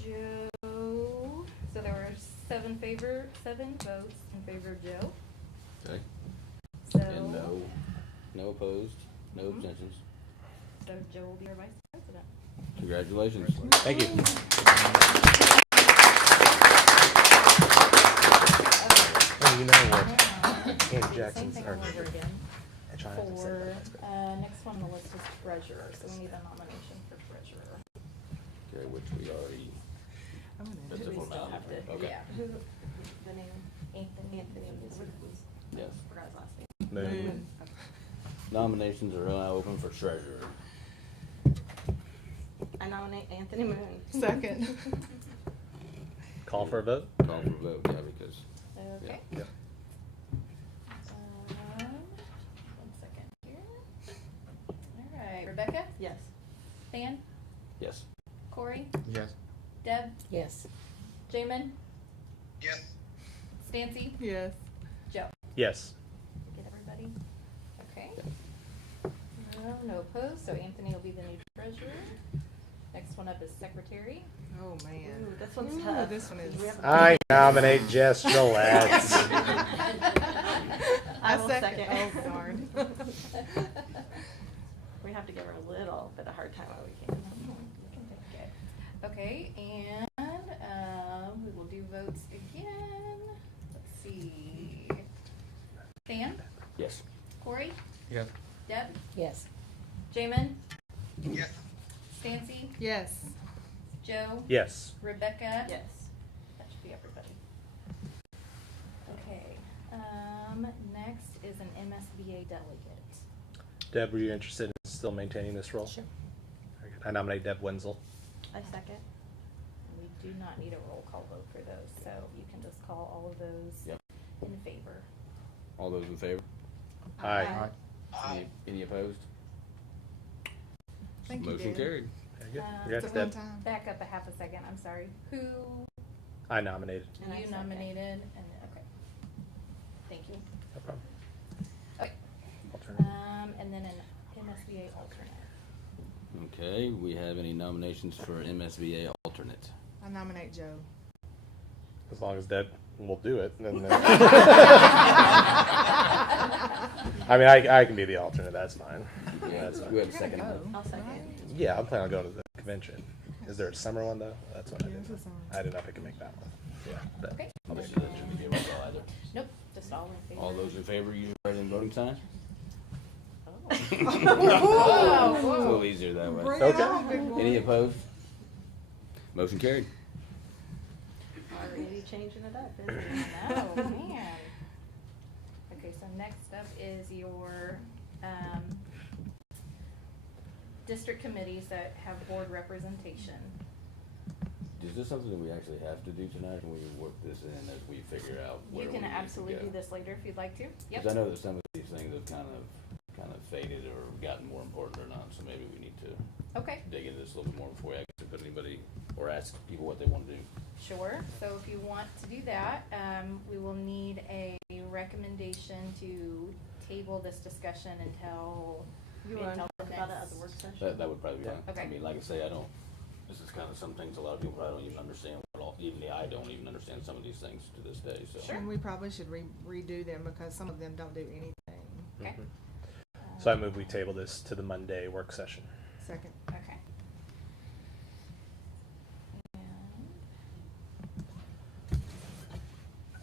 Joe, so there were seven votes in favor of Joe. Okay. So, And no opposed, no Mhm. abstentions. so Joe will be our vice president. Congratulations. Thank you. And you know what? Andy Jackson's Same thing all over again. I try not to say that. For, That's great. next one on the list is treasurer, so we need a nomination for treasurer. Okay, which we already, that's a We still formality. have to, Okay. yeah. Who, the name? Anthony is, Yes. forgot his last name. Moon. Nominations are now open for treasurer. I nominate Anthony Moon. Second. Call for a vote? Call for vote, yeah, because, Okay. Yeah. One second here. All right, Rebecca? Yes. Stan? yes. Corey? Yes. Deb? Yes. Jamin? Yes. Stancy? Yes. Joe? Yes. Get everybody? Okay. No opposed, so Anthony will be the new treasurer. Next one up is secretary. Oh, man. Ooh, this one's Ooh, tough. this one is- We have- I nominate Jess Gillette. I will second. Oh, darn. We have to give her a little bit of hard time while we can. Okay, and we will do votes again. Let's see. Stan? Yes. Corey? Yes. Deb? Yes. Jamin? Yes. Stancy? Yes. Joe? Yes. Rebecca? Yes. That should be everybody. Okay, next is an MSBA delegate. Deb, were you interested in still maintaining this role? Sure. Very good. I nominate Deb Wenzel. I second. We do not need a roll call vote for those, so you can just call all of those Yep. in favor. All those in favor? Aye. Any opposed? Thank you, Motion Deb. carried. Very good. Um, Congrats, It's a one Deb. time. Back up a half a second, I'm sorry. Who I nominated. And I you second. nominated, and, okay. Thank you. No problem. Okay, Alternate. and then an MSBA alternate. Okay, we have any nominations for MSBA alternate? I nominate Joe. As long as Deb will do it, then. I mean, I can be the alternate. That's fine. That's We have fine. a second. Go. I'll second. Yeah, I'm planning on going to the convention. Is there a summer one though? That's what I Yeah, did. it's a summer. I didn't know if I could make that one. Yeah. but- Okay. I'll just let you give us all either. Nope, just all in favor. All those in favor, use your right-hand voting sign. Oh. It's a little easier that way. Bring Okay. it on, big boy. Any opposed? Motion carried. Already changing it up, isn't it? No, man. Okay, so next up is your, district committees that have board representation. Is this something that we actually have to do tonight, or can we work this in as we figure out where You we can need to absolutely go? do this later if you'd like to. Yep. Because I know that some of these things have kind of faded or gotten more important or not, so maybe we need to Okay, dig into this a little bit more before we actually put anybody, or ask people what they want to do. sure. So if you want to do that, we will need a recommendation to table this discussion until. You want to until talk the about it next- at the work session? That would probably be Yeah. fine. I Okay. mean, like I say, this is kind of some things a lot of people probably don't even understand, I don't even understand some of these things to this day, so. Sure. And we probably should redo them because some of them don't do anything. Okay. Mhm. So I move we table this to the Monday work session. Second. Okay.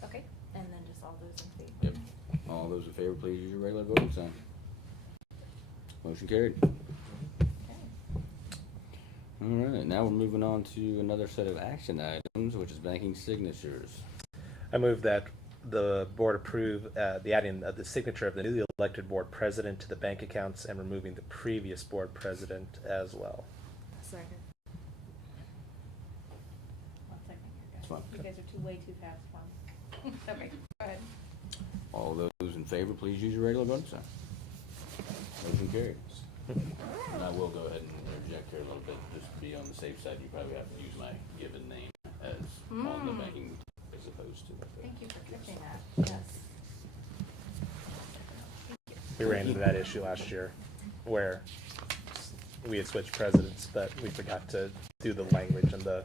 Okay, and then just all those in favor. Yep. All those in favor, please use your regular voting sign. Motion carried. Okay. All right, now we're moving on to another set of action items, which is banking signatures. I move that the board approve the adding of the signature of the newly elected board president to the bank accounts and removing the previous board president as well. Second. One second here, It's fine. guys. You guys are way too fast for me. Okay, go ahead. All those in favor, please use your regular voting sign. Motion carries. And I will go ahead and interject here a little bit, just to be on the safe side. You probably have to use my given name as on the banking as opposed to. Thank you for catching that. Yes. We ran into that issue last year where we had switched presidents, but we forgot to do the language and the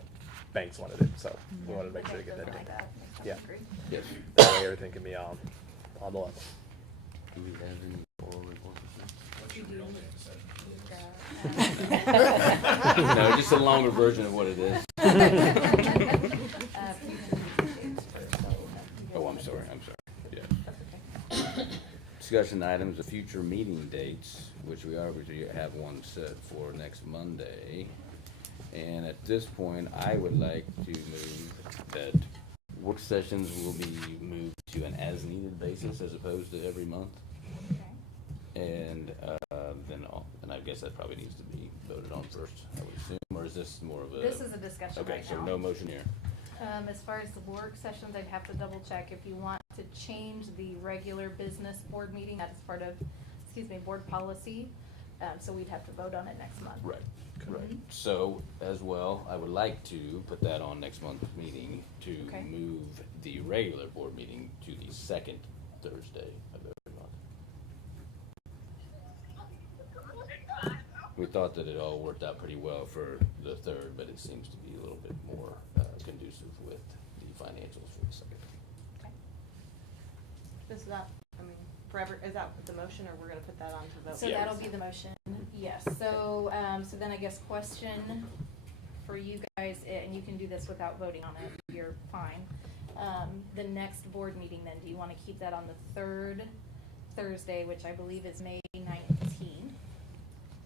banks wanted it, so we wanted to make sure to get that done. Yeah. Yes. That way everything can be on the level. Do we have any oral reports? No, just a longer version of what it is. Oh, I'm sorry, yeah. Discussion items of future meeting dates, which we already have one set for next Monday. And at this point, I would like to move that work sessions will be moved to an as-needed basis as opposed to every month. And and I guess that probably needs to be voted on first, I would assume, or is this more of a? This is a discussion Okay, right so now. no motion here. As far as the work sessions, I'd have to double check if you want to change the regular business board meeting, that's part of, board policy. So we'd have to vote on it next month. Right, right. So, as well, I would like to put that on next month's meeting to Okay. move the regular board meeting to the second Thursday of every month. We thought that it all worked out pretty well for the third, but it seems to be a little bit more conducive with the financials for the second. Okay. This is not, I mean, forever, is that the motion, or we're gonna put that on to vote? So Yeah. that'll be the motion, yes. So, so then I guess question for you guys, and you can do this without voting on it, you're fine. The next board meeting then, do you wanna keep that on the third Thursday, which I believe is May 19th?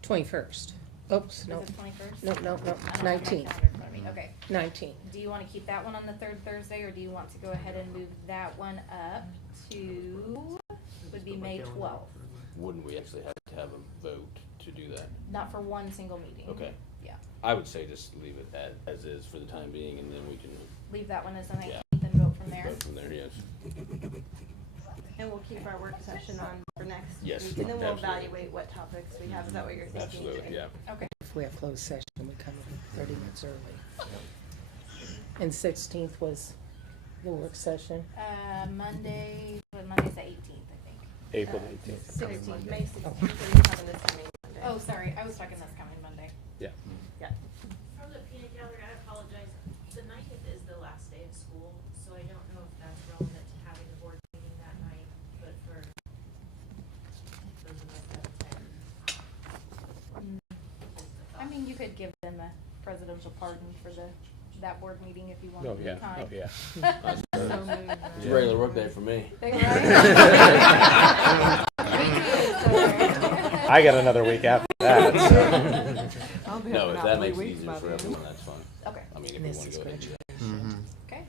21st. Oops, Is no, it 21st? no, I don't have my 19th. calendar in front of me. Okay. 19. Do you wanna keep that one on the third Thursday, or do you want to go ahead and move that one up to, would be May 12th? Wouldn't we actually have to have a vote to do that? Not for one single meeting. Okay. Yeah. I would say just leave it as is for the time being, and then we can Leave that one as the Yeah. 19th and vote from there. vote from there, yes. And we'll keep our work session on for next week, Yes, and then we'll absolutely. evaluate what topics we have, is that what you're thinking? Absolutely, yeah. Okay. If we have closed session, we come in 30 minutes early. And 16th was the work session. Monday's the 18th, I think. April 18th. 16th, May 16th, Okay. so you're coming this coming Monday. Oh, sorry, I was talking this coming Monday. Yeah. Yeah. From the peanut gallery, I apologize. The 19th is the last day of school, so I don't know if that's relevant to having the board meeting that night, but for those of us that attend. I mean, you could give them a presidential pardon for that board meeting if you Oh, wanted yeah, time. oh, yeah. It's a regular work day for me. I got another week after that, so. I'll be No, helping if out that 3 makes it weeks easier by for then. everyone, that's fine. Okay, I mean, if we This wanna is go ahead and do that. okay.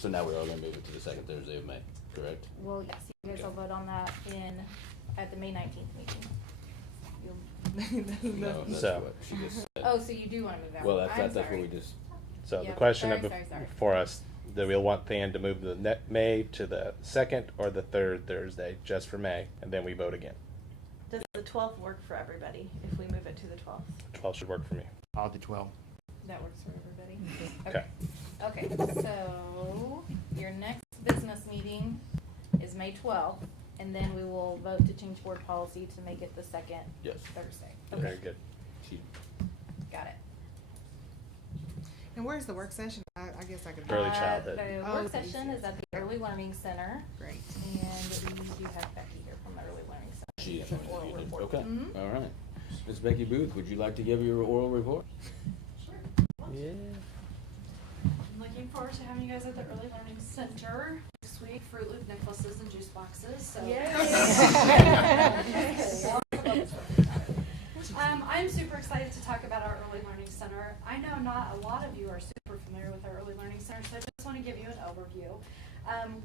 So now we're all gonna move it to the second Thursday of May, correct? Well, yes, you guys will vote on that at the May 19th meeting. You'll- No, that's So- what she just said. Oh, so you do wanna move that Well, one? that's I'm what sorry. we just, So the Yeah, question sorry, of sorry. for us, do we want Dan to move the May to the second or the third Thursday, just for May, and then we vote again? Does the 12th work for everybody, if we move it to the 12th? 12 should work for me. I'll do 12. That works for everybody? Okay. Okay, so your next business meeting is May 12th, and then we will vote to change board policy to make it the second Yes. Thursday. Very good. she, Got it. And where's the work session? I guess I could. Early childhood. The Oh, work okay. session is at the Early Learning Center, Great. and we do have Becky here from the Early Learning Center. she, It's an oral you did, report. okay, Mhm. all right. Ms. Becky Booth, would you like to give your oral report? Yeah. I'm looking forward to having you guys at the Early Learning Center next week. Fruit Loop necklaces and juice boxes, so. I'm super excited to talk about our Early Learning Center. I know not a lot of you are super familiar with our Early Learning Center, so I just want to give you an overview.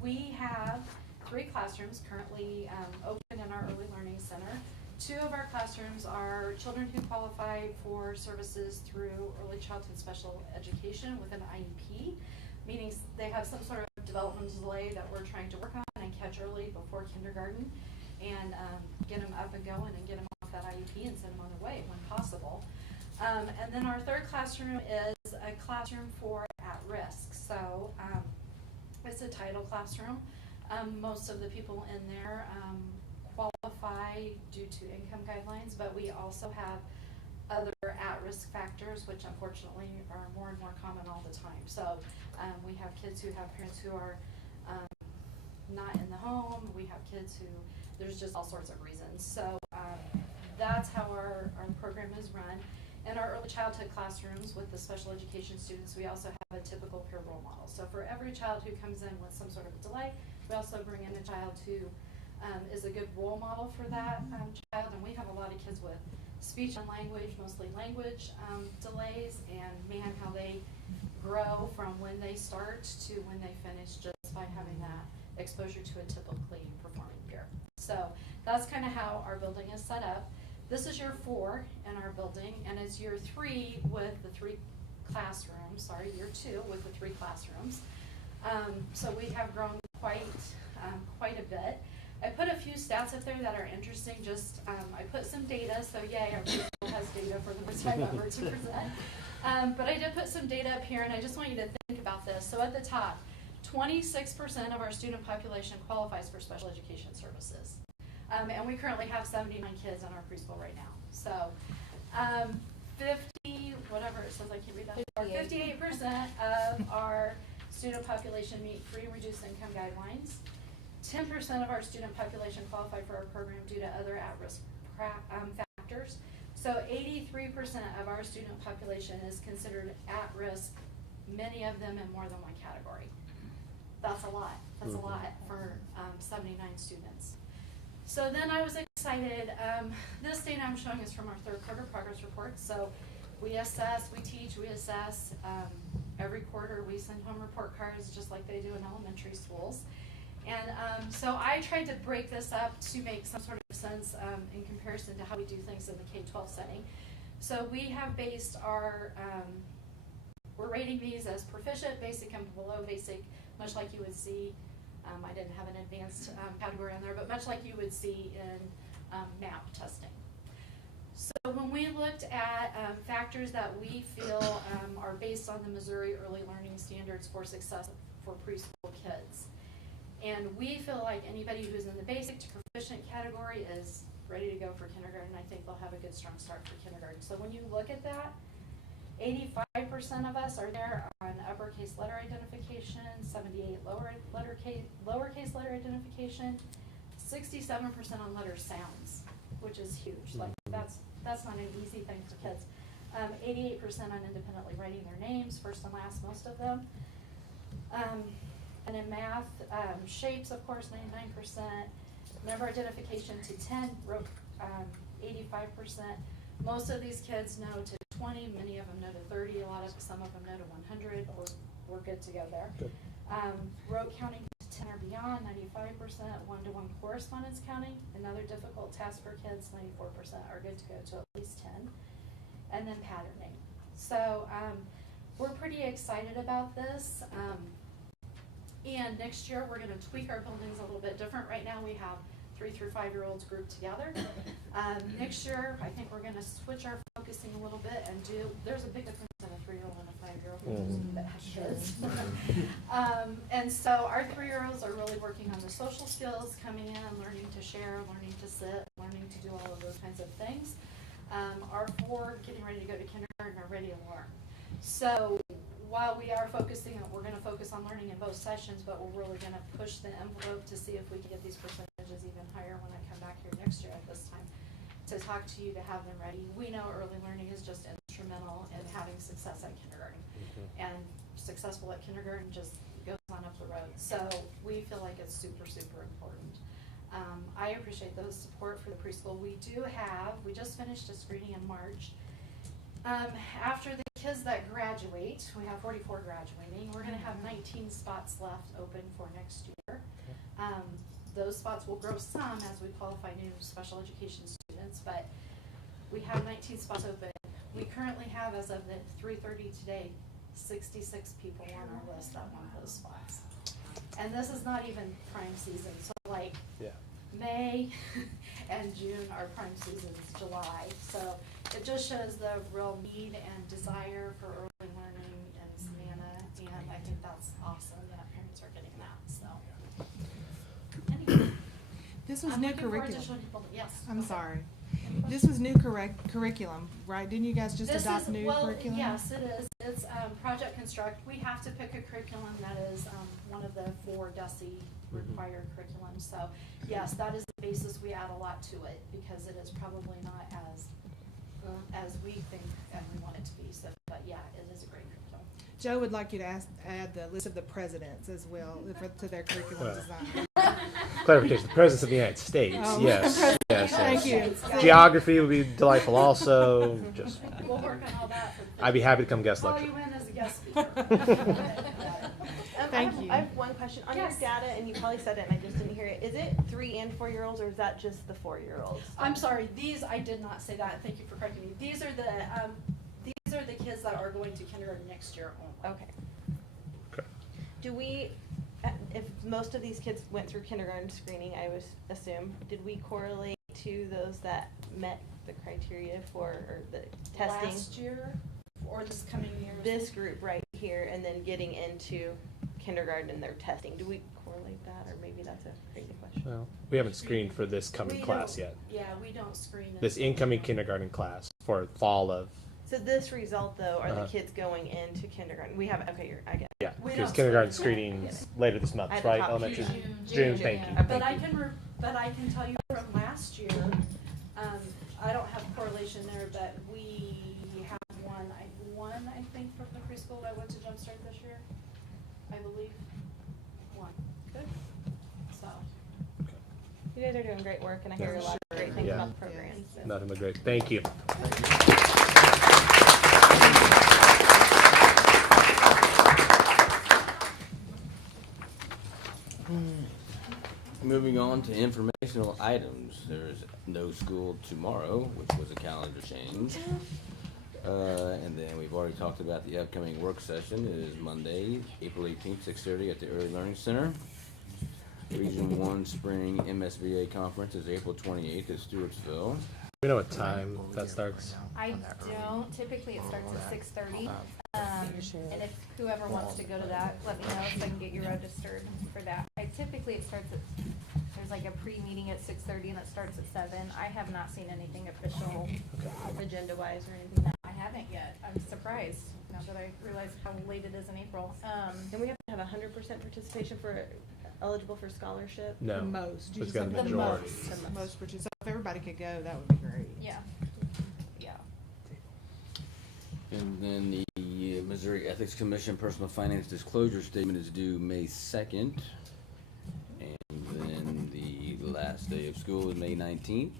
We have 3 classrooms currently open in our Early Learning Center. 2 of our classrooms are children who qualify for services through early childhood special education with an IEP, meaning they have some sort of developmental delay that we're trying to work on and catch early before kindergarten and get them up and going and get them off that IEP and send them on their way when possible. And then our 3rd classroom is a classroom for at-risk. So it's a title classroom. Most of the people in there qualify due to income guidelines, but we also have other at-risk factors, which unfortunately are more and more common all the time. So we have kids who have parents who are not in the home. We have kids who, there's just all sorts of reasons. So that's how our program is run. In our early childhood classrooms with the special education students, we also have a typical peer role model. So for every child who comes in with some sort of delay, we also bring in a child who is a good role model for that child. And we have a lot of kids with speech and language, mostly language delays, and man, how they grow from when they start to when they finish just by having that exposure to a typically performing peer. So that's kind of how our building is set up. This is year 4 in our building, and it's year 3 with the 3 classrooms, sorry, year 2 with the 3 classrooms. So we have grown quite a bit. I put a few stats up there that are interesting. Just I put some data, so yay, our principal has data for the first time ever to present. But I did put some data up here, and I just want you to think about this. So at the top, 26% of our student population qualifies for special education services. And we currently have 79 kids in our preschool right now. So 50, whatever it says, I can't read that. 58% of our student population meet free and reduced income guidelines. 10% of our student population qualify for our program due to other at-risk factors. So 83% of our student population is considered at risk, many of them in more than one category. That's a lot. That's a lot for 79 students. So then I was excited. This data I'm showing is from our 3rd quarter progress report. So we assess, we teach, we assess. Every quarter we send home report cards just like they do in elementary schools. And so I tried to break this up to make some sort of sense in comparison to how we do things in the K-12 setting. So we have based our, we're rating these as proficient, basic, and below basic, much like you would see. I didn't have an advanced category on there, but much like you would see in MAP testing. So when we looked at factors that we feel are based on the Missouri Early Learning Standards for Success for preschool kids, and we feel like anybody who's in the basic to proficient category is ready to go for kindergarten. I think they'll have a good strong start for kindergarten. So when you look at that, 85% of us are there on uppercase letter identification, 78 lowercase letter identification, 67% on letter sounds, which is huge. Like that's not an easy thing for kids. 88% on independently writing their names, first and last, most of them. And in math, shapes, of course, 99%. Number identification to 10, wrote 85%. Most of these kids know to 20, many of them know to 30, some of them know to 100, we're good to go there. Rote counting to 10 or beyond, 95%, one-to-one correspondence counting, another difficult task for kids, 94% are good to go to at least 10. And then patterning. So we're pretty excited about this. And next year we're gonna tweak our buildings a little bit different. Right now we have 3 through 5-year-olds grouped together. Next year, I think we're going to switch our focusing a little bit and there's a big difference in a 3-year-old and a 5-year-old that have kids. And so our 3-year-olds are really working on the social skills, coming in and learning to share, learning to sit, learning to do all of those kinds of things. Our 4 getting ready to go to kindergarten are ready to learn. So while we are focusing on, we're going to focus on learning in both sessions, but we're really going to push the envelope to see if we can get these percentages even higher when I come back here next year at this time to talk to you, to have them ready. We know early learning is just instrumental in having success at kindergarten. And successful at kindergarten just goes on up the road. So we feel like it's super, super important. I appreciate the support for the preschool. We just finished a screening in March. After the kids that graduate, we have 44 graduating, we're gonna have 19 spots left open for next year. Those spots will grow some as we qualify new special education students, but we have 19 spots open. We currently have, as of the 3:30 today, 66 people on our list that want those spots. And this is not even prime season, so like May and June are prime seasons, July. So it just shows the real need and desire for early learning in Savannah, and I think that's awesome that parents are getting that, so. Anyway, This was I'm new looking forward to curriculum. showing people- Yes. I'm okay. sorry. Any This questions? was new curriculum, right? Didn't you guys just This adopt is, new well, curriculum? yes, it is. It's Project Construct. We have to pick a curriculum that is one of the 4 DESE required curriculums. So, yes, that is the basis. We add a lot to it because it is probably not as we think and we want it to be. So, but yeah, it is a great curriculum. Joe would like you to add the list of the presidents as well to their curriculum design. Clarification, the Presidents of the United States, Oh, yes. President. Yes, Thank yes. you. Geography would be delightful also, just, We'll work on all that. I'd be happy to come guest Call lecture. you in as a guest speaker. Thank you. I have one question. On Yes. your data, and you probably said it and I just didn't hear it, is it 3 and 4-year-olds or is that just the 4-year-olds? I'm sorry, I did not say that. Thank you for correcting me. These are the kids that are going to kindergarten next year only. Okay. Okay. Do we, if most of these kids went through kindergarten screening, I would assume, did we correlate to those that met the criteria for, or the testing? Last year, or this coming year? This group right here, and then getting into kindergarten and their testing, do we correlate that, or maybe that's a crazy question? Well, we haven't screened for this coming We class don't- yet. Yeah, we don't screen. This until- incoming kindergarten class for fall of, So this result, though, are the Uh-huh. kids going into kindergarten? We haven't, okay, I get it. yeah, We because don't kindergarten screen. screenings later this month, At the right? top. Elementary. June. June, thank you. But I can tell you from last year, I don't have correlation there, but we have one, I think, from the preschool that went to Jumpstart this year, I believe. One. Good. So. You guys are doing great work, and I hear a lot of great things Yeah. about the program. so. Nothing but great. Thank you. Moving on to informational items, there's no school tomorrow, which was a calendar change. And then we've already talked about the upcoming work session. It is Monday, April 18th, 6:30 at the Early Learning Center. Region 1 Spring MSBA Conference is April 28th at Stewartsville. We know what time that starts. I don't, typically it starts at 6:30. And if whoever wants to go to that, let me know so I can get you registered for that. Typically it starts at, there's like a pre-meeting at 6:30 and it starts at 7. I have not seen anything official. Agenda-wise or anything? I haven't yet. I'm surprised now that I realize how late it is in April. And we have to have 100% participation for eligible for scholarship? No. The most. You It's just got a have the majority. most, which is, so if everybody could go, that would be great. Yeah. Yeah. And then the Missouri Ethics Commission Personal Finance Disclosure Statement is due May 2nd. And then the last day of school is May 19th.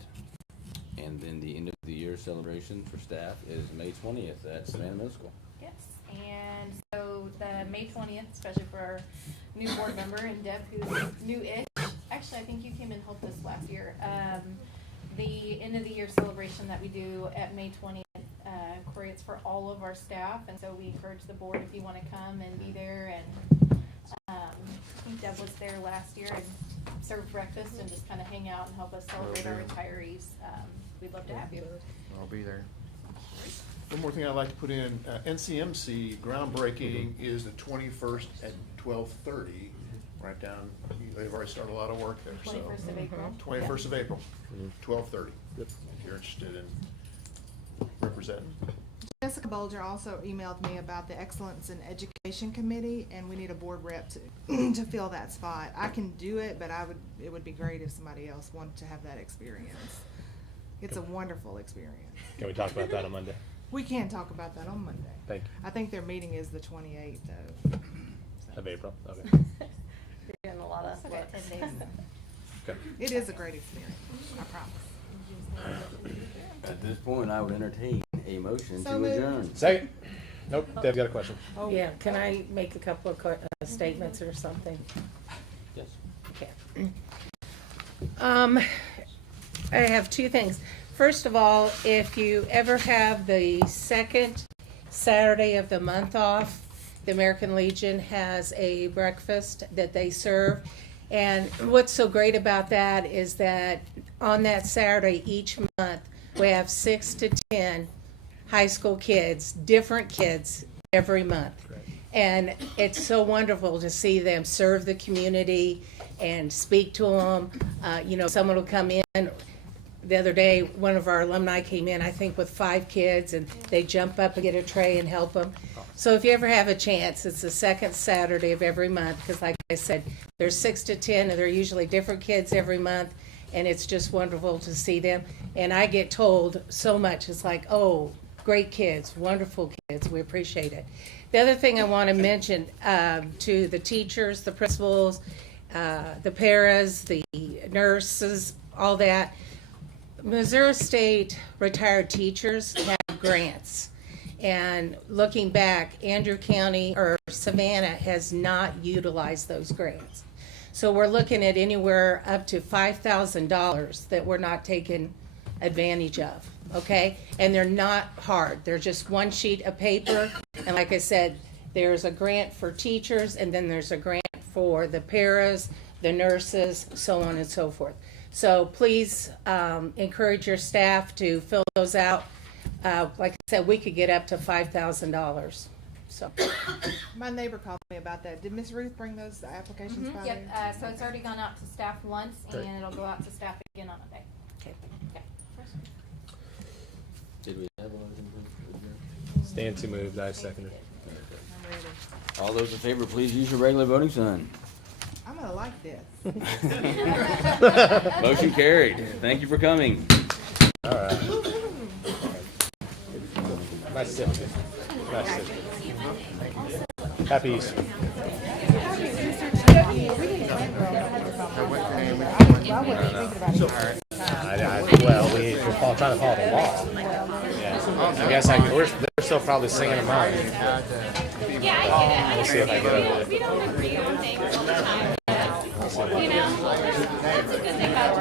And then the end of the year celebration for staff is May 20th at Savannah Middle School. Yes, and so the May 20th, especially for our new board member and Deb, who's new-ish. Actually, I think you came and helped us last year. The end of the year celebration that we do at May 20th, Corey, it's for all of our staff, and so we encourage the board if you want to come and be there. And I think Deb was there last year and served breakfast and just kind of hang out and help us celebrate our retirees. We'd love to have you. I'll be there. One more thing I'd like to put in, NCMC groundbreaking is the 21st at 12:30. Right down, they've already started a lot of work there, so. 21st of April. 21st of April, Mhm. 12:30. Yep. If you're interested in representing. Jessica Bolger also emailed me about the Excellence in Education Committee, and we need a board rep to fill that spot. I can do it, but it would be great if somebody else wanted to have that experience. It's a wonderful experience. Can we talk about that on Monday? We can talk about that on Monday. Thank you. I think their meeting is the 28th, though. Of April, okay. You're getting a lot of It's okay, looks. 10 days. Okay. It is a great experience, I promise. At this point, I would entertain a motion So to moved. adjourn. Second. Nope, Deb got a question. Yeah, can I make a couple of statements or something? Yes. Okay. I have two things. First of all, if you ever have the second Saturday of the month off, the American Legion has a breakfast that they serve. And what's so great about that is that on that Saturday each month, we have 6 to 10 high school kids, different kids, every month. And it's so wonderful to see them serve the community and speak to them. Someone will come in. The other day, one of our alumni came in, I think, with 5 kids, and they jump up and get a tray and help them. So if you ever have a chance, it's the second Saturday of every month, because like I said, there's 6 to 10, and they're usually different kids every month, and it's just wonderful to see them. And I get told so much. It's like, oh, great kids, wonderful kids. We appreciate it. The other thing I want to mention to the teachers, the principals, the paras, the nurses, all that, Missouri State retired teachers have grants. And looking back, Andrew County or Savannah has not utilized those grants. So we're looking at anywhere up to $5,000 that we're not taking advantage of, okay? And they're not hard. They're just one sheet of paper. And like I said, there's a grant for teachers, and then there's a grant for the paras, the nurses, so on and so forth. So please encourage your staff to fill those out. Like I said, we could get up to $5,000. So. My neighbor called me about that. Did Miss Ruth bring those applications by Yep, there? so it's already gone out to staff once, Great. and it'll go out to staff again on Monday. Okay. Did we have all Stancy moved, I seconded. I'm ready. All those in favor, please use your regular voting sign. I'm gonna like this. Motion carried. Thank you for coming. All right. Nice to see you. Nice to see you. Happy Easter. Well, we're trying to follow the law. Yeah. I guess they're still probably singing them out. We'll see if I get over it. We don't agree on things all the time. You know, that's a good thing about